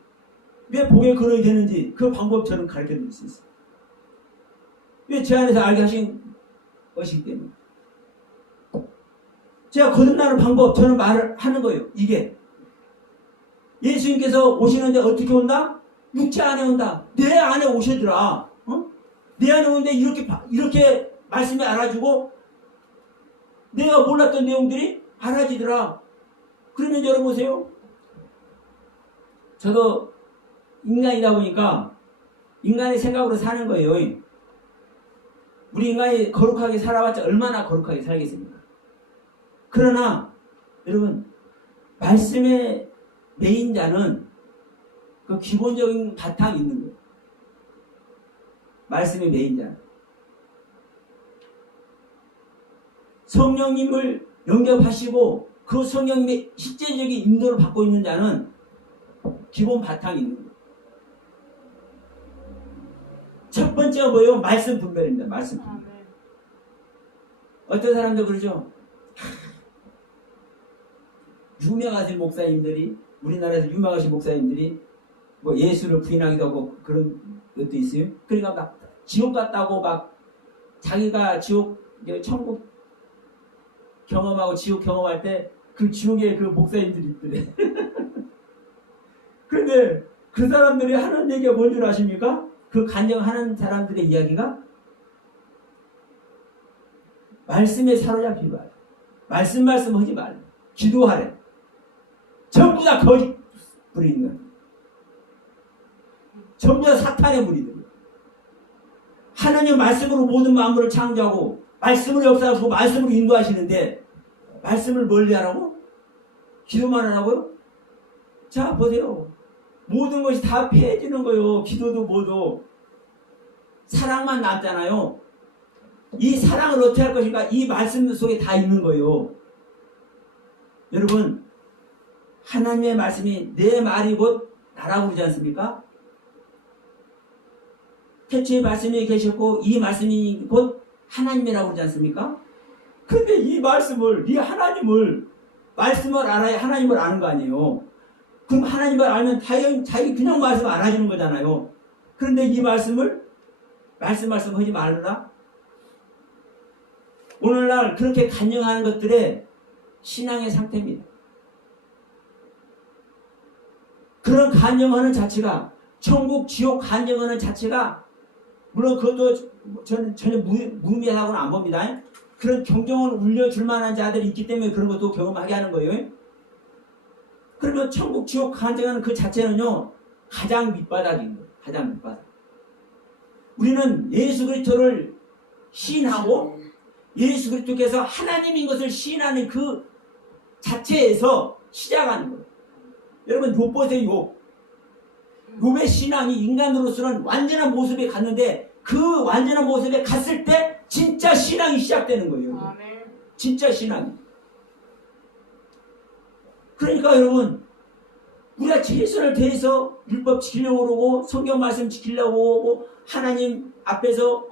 왜 복의 근원이 되는지 그 방법 저는 가르쳐 드릴 수 있어요. 왜 제 안에서 알게 하신 것이기 때문에. 제가 거듭나는 방법 저는 말을 하는 거예요. 이게 예수님께서 오시는데 어떻게 온다? 육체 안에 온다. 내 안에 오시더라. 내 안에 오는데 이렇게 말씀이 알아주고 내가 몰랐던 내용들이 알아지더라. 그러면 여러분 보세요. 저도 인간이다 보니까 인간의 생각으로 사는 거예요. 우리 인간이 거룩하게 살아봤자 얼마나 거룩하게 살겠습니까? 그러나 여러분 말씀의 메인자는 그 기본적인 바탕이 있는 거예요. 말씀의 메인자는 성령님을 영접하시고 그 성령님의 실제적인 인도를 받고 있는 자는 기본 바탕이 있는 거예요. 첫 번째가 뭐예요? 말씀 분별입니다. 말씀 분별. 어떤 사람도 그러죠. 유명하신 목사님들이 우리나라에서 유명하신 목사님들이 뭐 예수를 부인하기도 하고 그런 것도 있어요. 그러니까 막 지옥 갔다고 막 자기가 지옥 천국 경험하고 지옥 경험할 때 그 지옥에 그 목사님들이 있더래. 그런데 그 사람들이 하는 얘기가 뭔 줄 아십니까? 그 간증하는 사람들의 이야기가 말씀에 사로잡히지 말라. 말씀 하지 말라. 기도하래. 전부 다 거짓 부리는 거야. 전부 다 사탄의 무리들이야. 하나님 말씀으로 모든 만물을 창조하고 말씀으로 역사하시고 말씀으로 인도하시는데 말씀을 멀리하라고? 기도만 하라고요? 자 보세요. 모든 것이 다 폐해지는 거예요. 기도도 뭐도. 사랑만 남잖아요. 이 사랑을 어떻게 할 것인가? 이 말씀 속에 다 있는 거예요. 여러분, 하나님의 말씀이 내 말이 곧 나라고 그러지 않습니까? 태초에 말씀이 계셨고 이 말씀이 곧 하나님이라고 그러지 않습니까? 그런데 이 말씀을, 이 하나님을, 말씀을 알아야 하나님을 아는 거 아니에요. 그럼 하나님을 알면 당연히 자기 그냥 말씀 알아주는 거잖아요. 그런데 이 말씀을 말씀 하지 말라. 오늘날 그렇게 간증하는 것들의 신앙의 상태입니다. 그런 간증하는 자체가 천국 지옥 간증하는 자체가 물론 그것도 저는 전혀 무의미하다고는 안 봅니다. 그런 경종을 울려줄 만한 자들이 있기 때문에 그런 것도 경험하게 하는 거예요. 그러면 천국 지옥 간증하는 그 자체는요 가장 밑바닥인 거예요. 가장 밑바닥. 우리는 예수 그리스도를 시인하고 예수 그리스도께서 하나님인 것을 시인하는 그 자체에서 시작하는 거예요. 여러분 욥 보세요. 욥의 신앙이 인간으로서는 완전한 모습에 갔는데 그 완전한 모습에 갔을 때 진짜 신앙이 시작되는 거예요. 아멘. 진짜 신앙이. 그러니까 여러분 우리가 최선을 다해서 율법 지키려고 그러고 성경 말씀 지키려고 하고 하나님 앞에서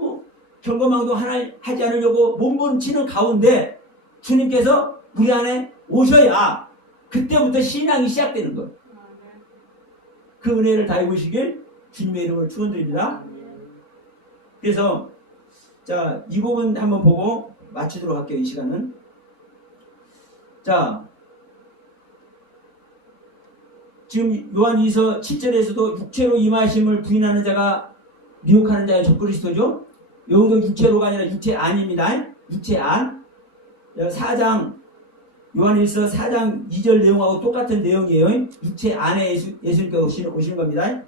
경거망동 하나 하지 않으려고 몸부림치는 가운데 주님께서 우리 안에 오셔야 그때부터 신앙이 시작되는 거예요. 그 은혜를 다 입으시길 주님의 이름으로 축원드립니다. 그래서 자, 이 부분 한번 보고 마치도록 할게요. 이 시간은. 자, 지금 요한일서 7절에서도 육체로 임하심을 부인하는 자가 미혹하는 자의 적그리스도죠. 여기도 육체로가 아니라 육체 안입니다. 육체 안. 4장 요한일서 4장 2절 내용하고 똑같은 내용이에요. 육체 안에 예수님께서 오시는 겁니다.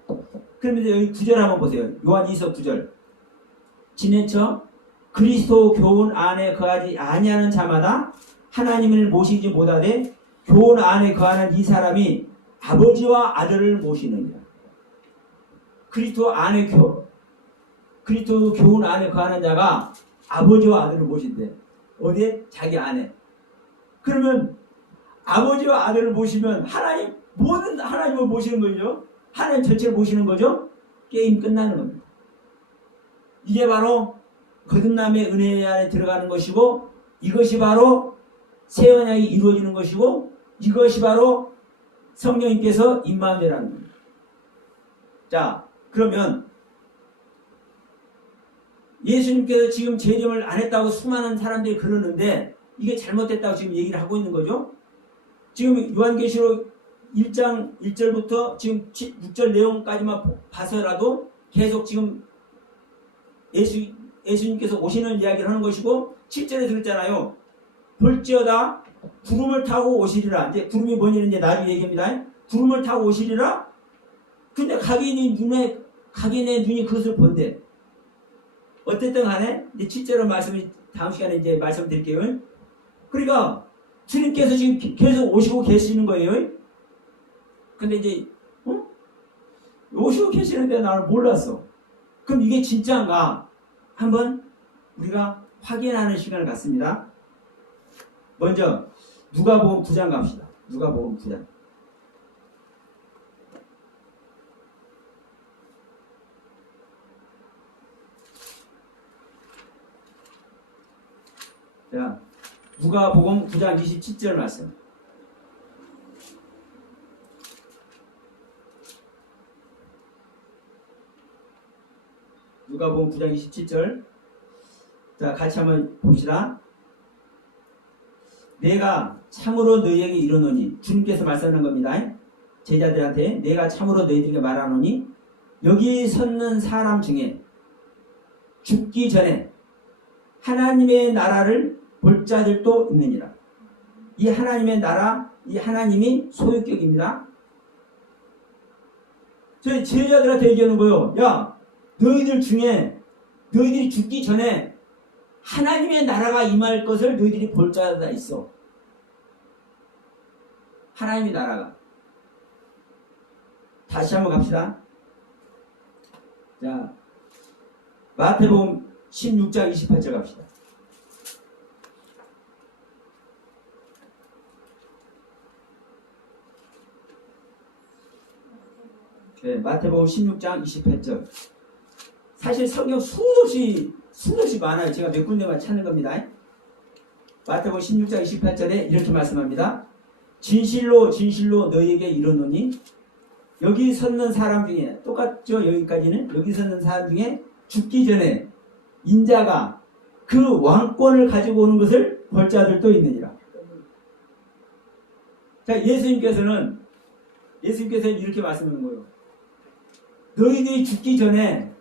그러면 여기 9절 한번 보세요. 요한일서 9절. 지내쳐 그리스도 교훈 안에 거하지 아니하는 자마다 하나님을 모시지 못하되 교훈 안에 거하는 이 사람이 아버지와 아들을 모시느니라. 그리스도 교훈 안에 거하는 자가 아버지와 아들을 모신대. 어디에? 자기 안에. 그러면 아버지와 아들을 모시면 하나님, 모든 하나님을 모시는 거죠. 하나님 전체를 모시는 거죠. 게임 끝나는 겁니다. 이게 바로 거듭남의 은혜 안에 들어가는 것이고 이것이 바로 새 언약이 이루어지는 것이고 이것이 바로 성령님께서 임마누엘이라는 겁니다. 자, 그러면 예수님께서 지금 재림을 안 했다고 수많은 사람들이 그러는데 이게 잘못됐다고 지금 얘기를 하고 있는 거죠. 지금 요한계시록 1장 1절부터 지금 6절 내용까지만 봐서라도 계속 지금 예수님께서 오시는 이야기를 하는 것이고 7절에 그랬잖아요. 볼지어다 구름을 타고 오시리라. 이제 구름이 뭔지 이제 나중에 얘기합니다. 구름을 타고 오시리라. 근데 각인의 눈이 그것을 본대. 어쨌든 간에 이제 7절은 말씀이 다음 시간에 이제 말씀드릴게요. 그러니까 주님께서 지금 계속 오시고 계시는 거예요. 근데 이제 오시고 계시는데 나는 몰랐어. 그럼 이게 진짜인가? 한번 우리가 확인하는 시간을 갖습니다. 먼저 누가복음 9장 갑시다. 누가복음 9장. 자, 누가복음 9장 27절 말씀. 누가복음 9장 27절. 자, 같이 한번 봅시다. 내가 참으로 너희에게 이르노니 주님께서 말씀하는 겁니다. 제자들한테 내가 참으로 너희들에게 말하노니 여기 섰는 사람 중에 죽기 전에 하나님의 나라를 볼 자들도 있느니라. 이 하나님의 나라, 이 하나님이 소유격입니다. 저희 제자들한테 얘기하는 거예요. 야, 너희들 중에 너희들이 죽기 전에 하나님의 나라가 임할 것을 너희들이 볼 자가 있어. 하나님의 나라가. 다시 한번 갑시다. 자, 마태복음 16장 28절 갑시다. 네, 마태복음 16장 28절. 사실 성경 수없이 많아요. 제가 몇 군데만 찾는 겁니다. 마태복음 16장 28절에 이렇게 말씀합니다. 진실로 진실로 너희에게 이르노니 여기 섰는 사람 중에 똑같죠. 여기까지는 여기 섰는 사람 중에 죽기 전에 인자가 그 왕권을 가지고 오는 것을 볼 자들도 있느니라. 자, 예수님께서는 이렇게 말씀하는 거예요. 너희들이 죽기 전에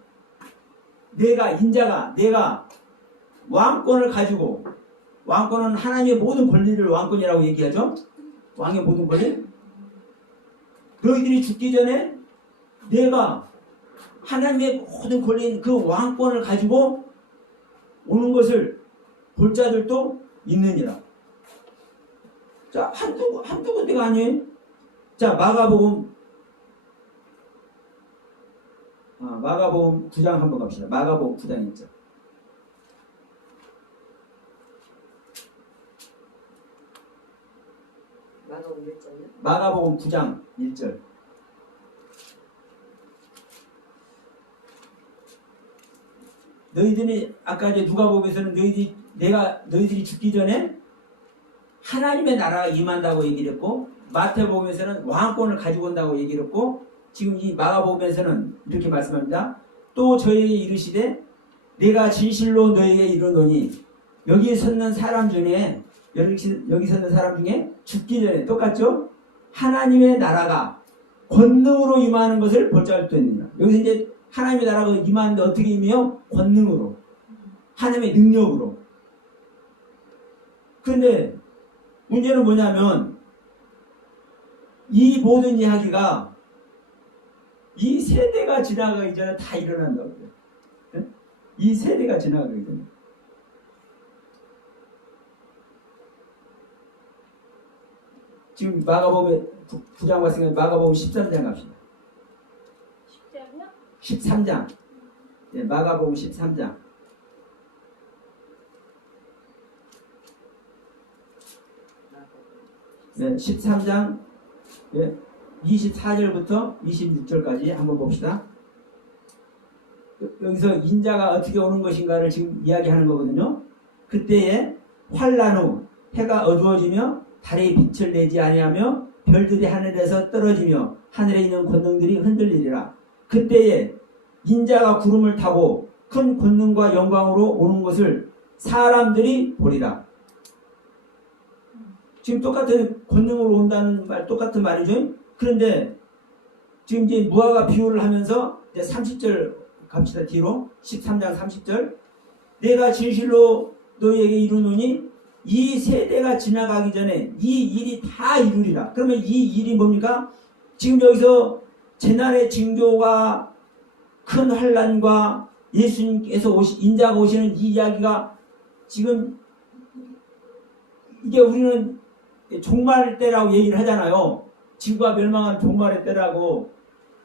내가 왕권을 가지고, 왕권은 하나님의 모든 권리를 왕권이라고 얘기하죠. 왕의 모든 권리. 너희들이 죽기 전에 내가 하나님의 모든 권리인 그 왕권을 가지고 오는 것을 볼 자들도 있느니라. 자, 한두 군데가 아니에요. 자, 마가복음 9장 한번 갑시다. 마가복음 9장 1절. 마가복음 9장 1절. 너희들이 아까 이제 누가복음에서는 너희들이 죽기 전에 하나님의 나라가 임한다고 얘기를 했고, 마태복음에서는 왕권을 가지고 온다고 얘기를 했고, 지금 이 마가복음에서는 이렇게 말씀합니다. 또 저희에게 이르시되 내가 진실로 너희에게 이르노니 여기 섰는 사람 중에 죽기 전에 똑같죠? 하나님의 나라가 권능으로 임하는 것을 볼 자도 있느니라. 여기서 이제 하나님의 나라가 임하는데 어떻게 임해요? 권능으로. 하나님의 능력으로. 그런데 문제는 뭐냐면 이 모든 이야기가 이 세대가 지나가기 전에 다 일어난다고 그래요. 네? 이 세대가 지나가기 전에. 지금 마가복음 9장 왔으니까 마가복음 13장 갑시다. 13장. 네, 마가복음 13장. 네, 13장 24절부터 26절까지 한번 봅시다. 여기서 인자가 어떻게 오는 것인가를 지금 이야기하는 거거든요. 그때에 환난 후 해가 어두워지며 달이 빛을 내지 아니하며 별들이 하늘에서 떨어지며 하늘에 있는 권능들이 흔들리리라. 그때에 인자가 구름을 타고 큰 권능과 영광으로 오는 것을 사람들이 보리라. 지금 똑같은 권능으로 온다는 말 똑같은 말이죠. 그런데 지금 이제 무화과 비유를 하면서 이제 30절 갑시다. 뒤로 13장 30절. 내가 진실로 너희에게 이르노니 이 세대가 지나가기 전에 이 일이 다 이루리라. 그러면 이 일이 뭡니까? 지금 여기서 재난의 징조가 큰 환난과 예수님께서 인자가 오시는 이 이야기가 지금 이게 우리는 종말 때라고 얘기를 하잖아요. 지구가 멸망한 종말의 때라고.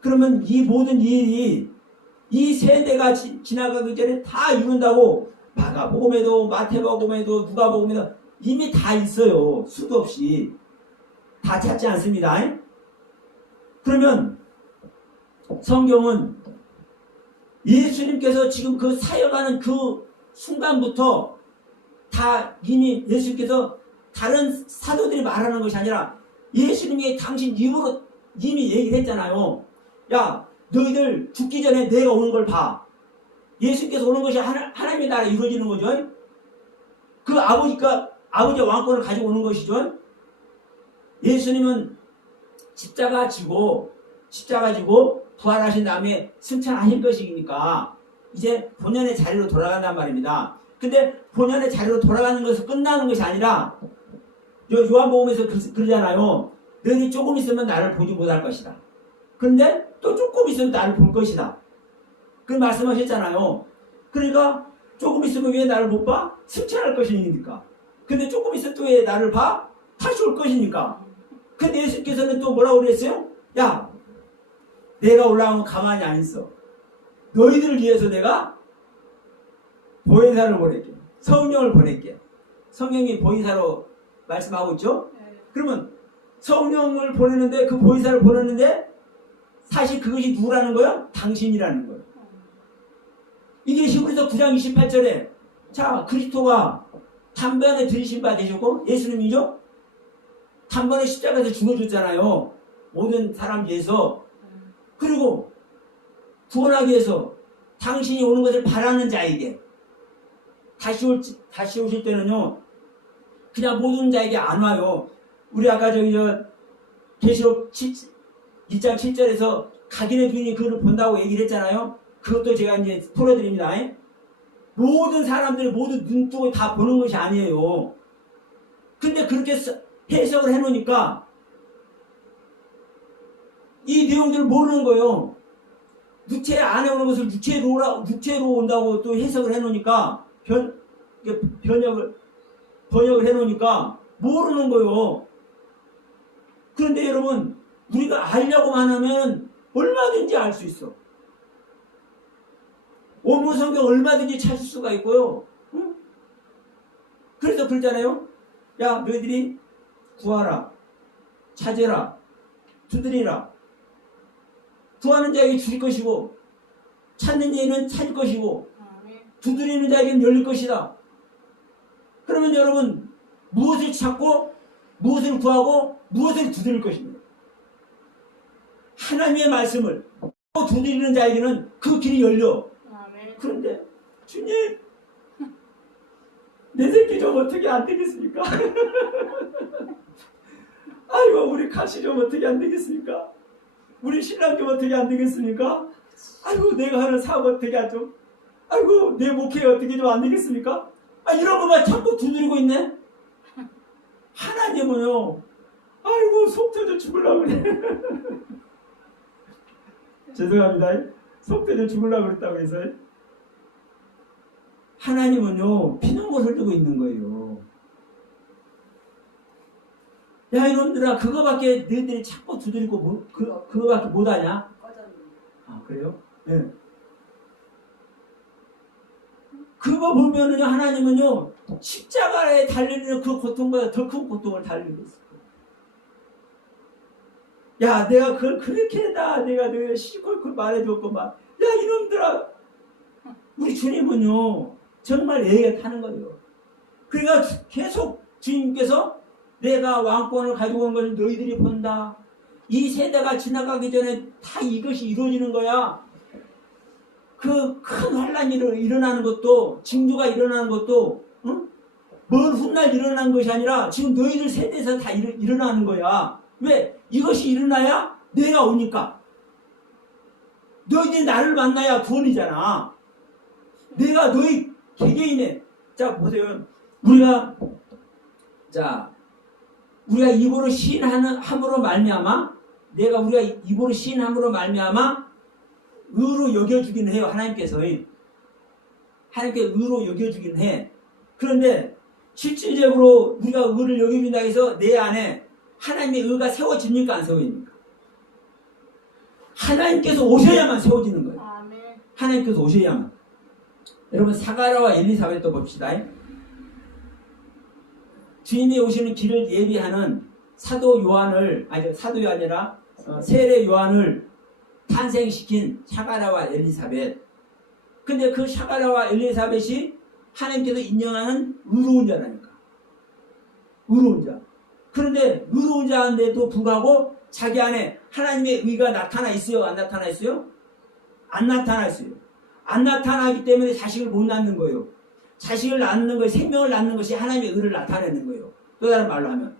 그러면 이 모든 일이 이 세대가 지나가기 전에 다 이룬다고 마가복음에도 마태복음에도 누가복음에도 이미 다 있어요. 수도 없이. 다 찾지 않습니다. 그러면 성경은 예수님께서 지금 그 사역하는 그 순간부터 다 이미 예수님께서 다른 사도들이 말하는 것이 아니라 예수님이 당신 입으로 이미 얘기를 했잖아요. 야, 너희들 죽기 전에 내가 오는 걸 봐. 예수님께서 오는 것이 하나님의 나라에 이루어지는 거죠. 그 아버지가 아버지의 왕권을 가지고 오는 것이죠. 예수님은 십자가 지고 부활하신 다음에 승천하실 것이니까 이제 본연의 자리로 돌아간단 말입니다. 근데 본연의 자리로 돌아가는 것은 끝나는 것이 아니라 요한복음에서 그러잖아요. 너희 조금 있으면 나를 보지 못할 것이다. 그런데 또 조금 있으면 나를 볼 것이다. 그 말씀하셨잖아요. 그러니까 조금 있으면 왜 나를 못 봐? 승천할 것이니까. 근데 조금 있으면 또 왜 나를 봐? 다시 올 것이니까. 근데 예수께서는 또 뭐라고 그랬어요? 야, 내가 올라오면 가만히 안 있어. 너희들을 위해서 내가 보혜사를 보낼게. 성령을 보낼게. 성령이 보혜사로 말씀하고 있죠? 그러면 성령을 보내는데 그 보혜사를 보내는데 사실 그것이 누구라는 거야? 당신이라는 거예요. 이게 히브리서 9장 28절에 자 그리스도가 단번에 들이신 바 되셨고 예수님이죠? 단번에 십자가에서 죽어줬잖아요. 모든 사람 위해서. 그리고 구원하기 위해서 당신이 오는 것을 바라는 자에게 다시 오실 때는요 그냥 모든 자에게 안 와요. 우리 아까 계시록 1장 7절에서 각인의 주인이 그를 본다고 얘기를 했잖아요. 그것도 제가 이제 풀어드립니다. 모든 사람들이 모두 눈 뜨고 다 보는 것이 아니에요. 근데 그렇게 해석을 해놓으니까 이 내용들을 모르는 거예요. 육체 안에 오는 것을 육체로 온다고 또 해석을 해놓으니까 번역을 해놓으니까 모르는 거예요. 그런데 여러분 우리가 알려고만 하면 얼마든지 알 수 있어. 원문 성경 얼마든지 찾을 수가 있고요. 응? 그래서 그러잖아요. 야 너희들이 구하라, 찾으라, 두드리라. 구하는 자에게 주실 것이고 찾는 자에게는 찾을 것이고 두드리는 자에게는 열릴 것이다. 그러면 여러분 무엇을 찾고 무엇을 구하고 무엇을 두드릴 것입니다. 하나님의 말씀을 두드리는 자에게는 그 길이 열려. 그런데 주님 내 새끼 좀 어떻게 안 되겠습니까? 아이고 우리 가시 좀 어떻게 안 되겠습니까? 우리 신랑 좀 어떻게 안 되겠습니까? 아이고 내가 하는 사업 어떻게 좀 아이고 내 목회 어떻게 좀 안 되겠습니까? 이런 것만 자꾸 두드리고 있네. 하나님은요 아이고 속 터져 죽으려고 그래. 죄송합니다. 속 터져 죽으려고 그랬다고 해서 하나님은요 피눈물 흘리고 있는 거예요. 야 이놈들아 그거밖에 너희들이 자꾸 두드리고 그거밖에 못하냐? 아 그래요? 네. 그거 보면은요 하나님은요 십자가에 달리는 그 고통보다 더 큰 고통을 달리고 있어요. 야 내가 그걸 그렇게 내가 시시콜콜 말해줬구만. 야 이놈들아 우리 주님은요 정말 애가 타는 거예요. 그러니까 계속 주님께서 내가 왕권을 가지고 온 것을 너희들이 본다. 이 세대가 지나가기 전에 다 이것이 이루어지는 거야. 그 큰 환란이 일어나는 것도 징조가 일어나는 것도 응? 먼 훗날 일어난 것이 아니라 지금 너희들 세대에서 다 일어나는 거야. 왜? 이것이 일어나야 내가 오니까. 너희들이 나를 만나야 구원이잖아. 내가 너희 개개인의 자 보세요. 우리가 입으로 시인함으로 말미암아 우리가 입으로 시인함으로 말미암아 의로 여겨주긴 해요. 하나님께서 의로 여겨주긴 해. 그런데 실질적으로 우리가 의를 여겨준다 해서 내 안에 하나님의 의가 세워집니까? 안 세워집니까? 하나님께서 오셔야만 세워지는 거예요. 하나님께서 오셔야만. 여러분 사가랴와 엘리사벳도 봅시다. 주님이 오시는 길을 예비하는 사도 요한이 아니라 세례 요한을 탄생시킨 사가랴와 엘리사벳. 근데 그 사가랴와 엘리사벳이 하나님께서 인정하는 의로운 자라니까. 의로운 자. 그런데 의로운 자인데도 불구하고 자기 안에 하나님의 의가 나타나 있어요? 안 나타나 있어요? 안 나타나 있어요. 안 나타나기 때문에 자식을 못 낳는 거예요. 자식을 낳는 것, 생명을 낳는 것이 하나님의 의를 나타내는 거예요. 또 다른 말로 하면.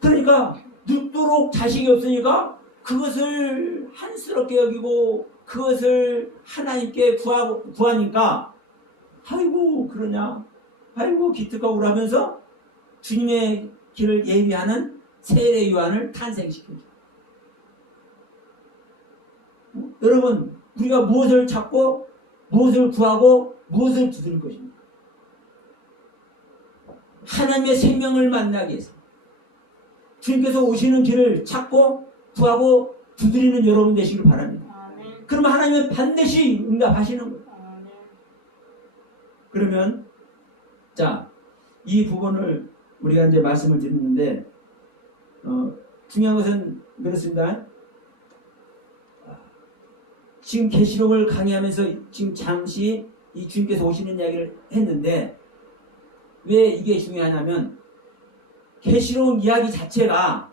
그러니까 늙도록 자식이 없으니까 그것을 한스럽게 여기고 그것을 하나님께 구하니까 아이고 그러냐, 아이고 기특하고 그러면서 주님의 길을 예비하는 세례 요한을 탄생시켜줘. 여러분, 우리가 무엇을 찾고 무엇을 구하고 무엇을 두드릴 것입니까? 하나님의 생명을 만나기 위해서 주님께서 오시는 길을 찾고 구하고 두드리는 여러분 되시길 바랍니다. 아멘. 그러면 하나님은 반드시 응답하시는 거예요. 아멘. 그러면 자, 이 부분을 우리가 이제 말씀을 드리는데 중요한 것은 그렇습니다. 지금 계시록을 강의하면서 지금 잠시 이 주님께서 오시는 이야기를 했는데 왜 이게 중요하냐면 계시록 이야기 자체가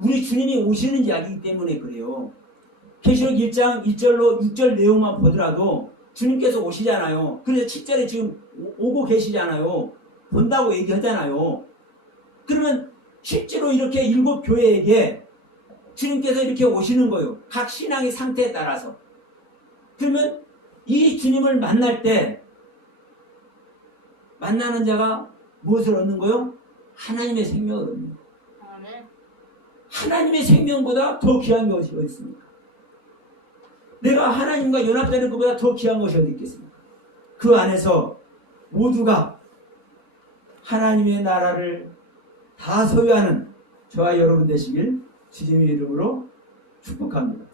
우리 주님이 오시는 이야기이기 때문에 그래요. 계시록 1장 1절로 6절 내용만 보더라도 주님께서 오시잖아요. 그래서 7절에 지금 오고 계시잖아요. 본다고 얘기하잖아요. 그러면 실제로 이렇게 7교회에게 주님께서 이렇게 오시는 거예요. 각 신앙의 상태에 따라서. 그러면 이 주님을 만날 때 만나는 자가 무엇을 얻는 거요? 하나님의 생명을 얻는 거예요. 아멘. 하나님의 생명보다 더 귀한 것이 어디 있습니까? 내가 하나님과 연합되는 것보다 더 귀한 것이 어디 있겠습니까? 그 안에서 모두가 하나님의 나라를 다 소유하는 저와 여러분 되시길 주님의 이름으로 축복합니다.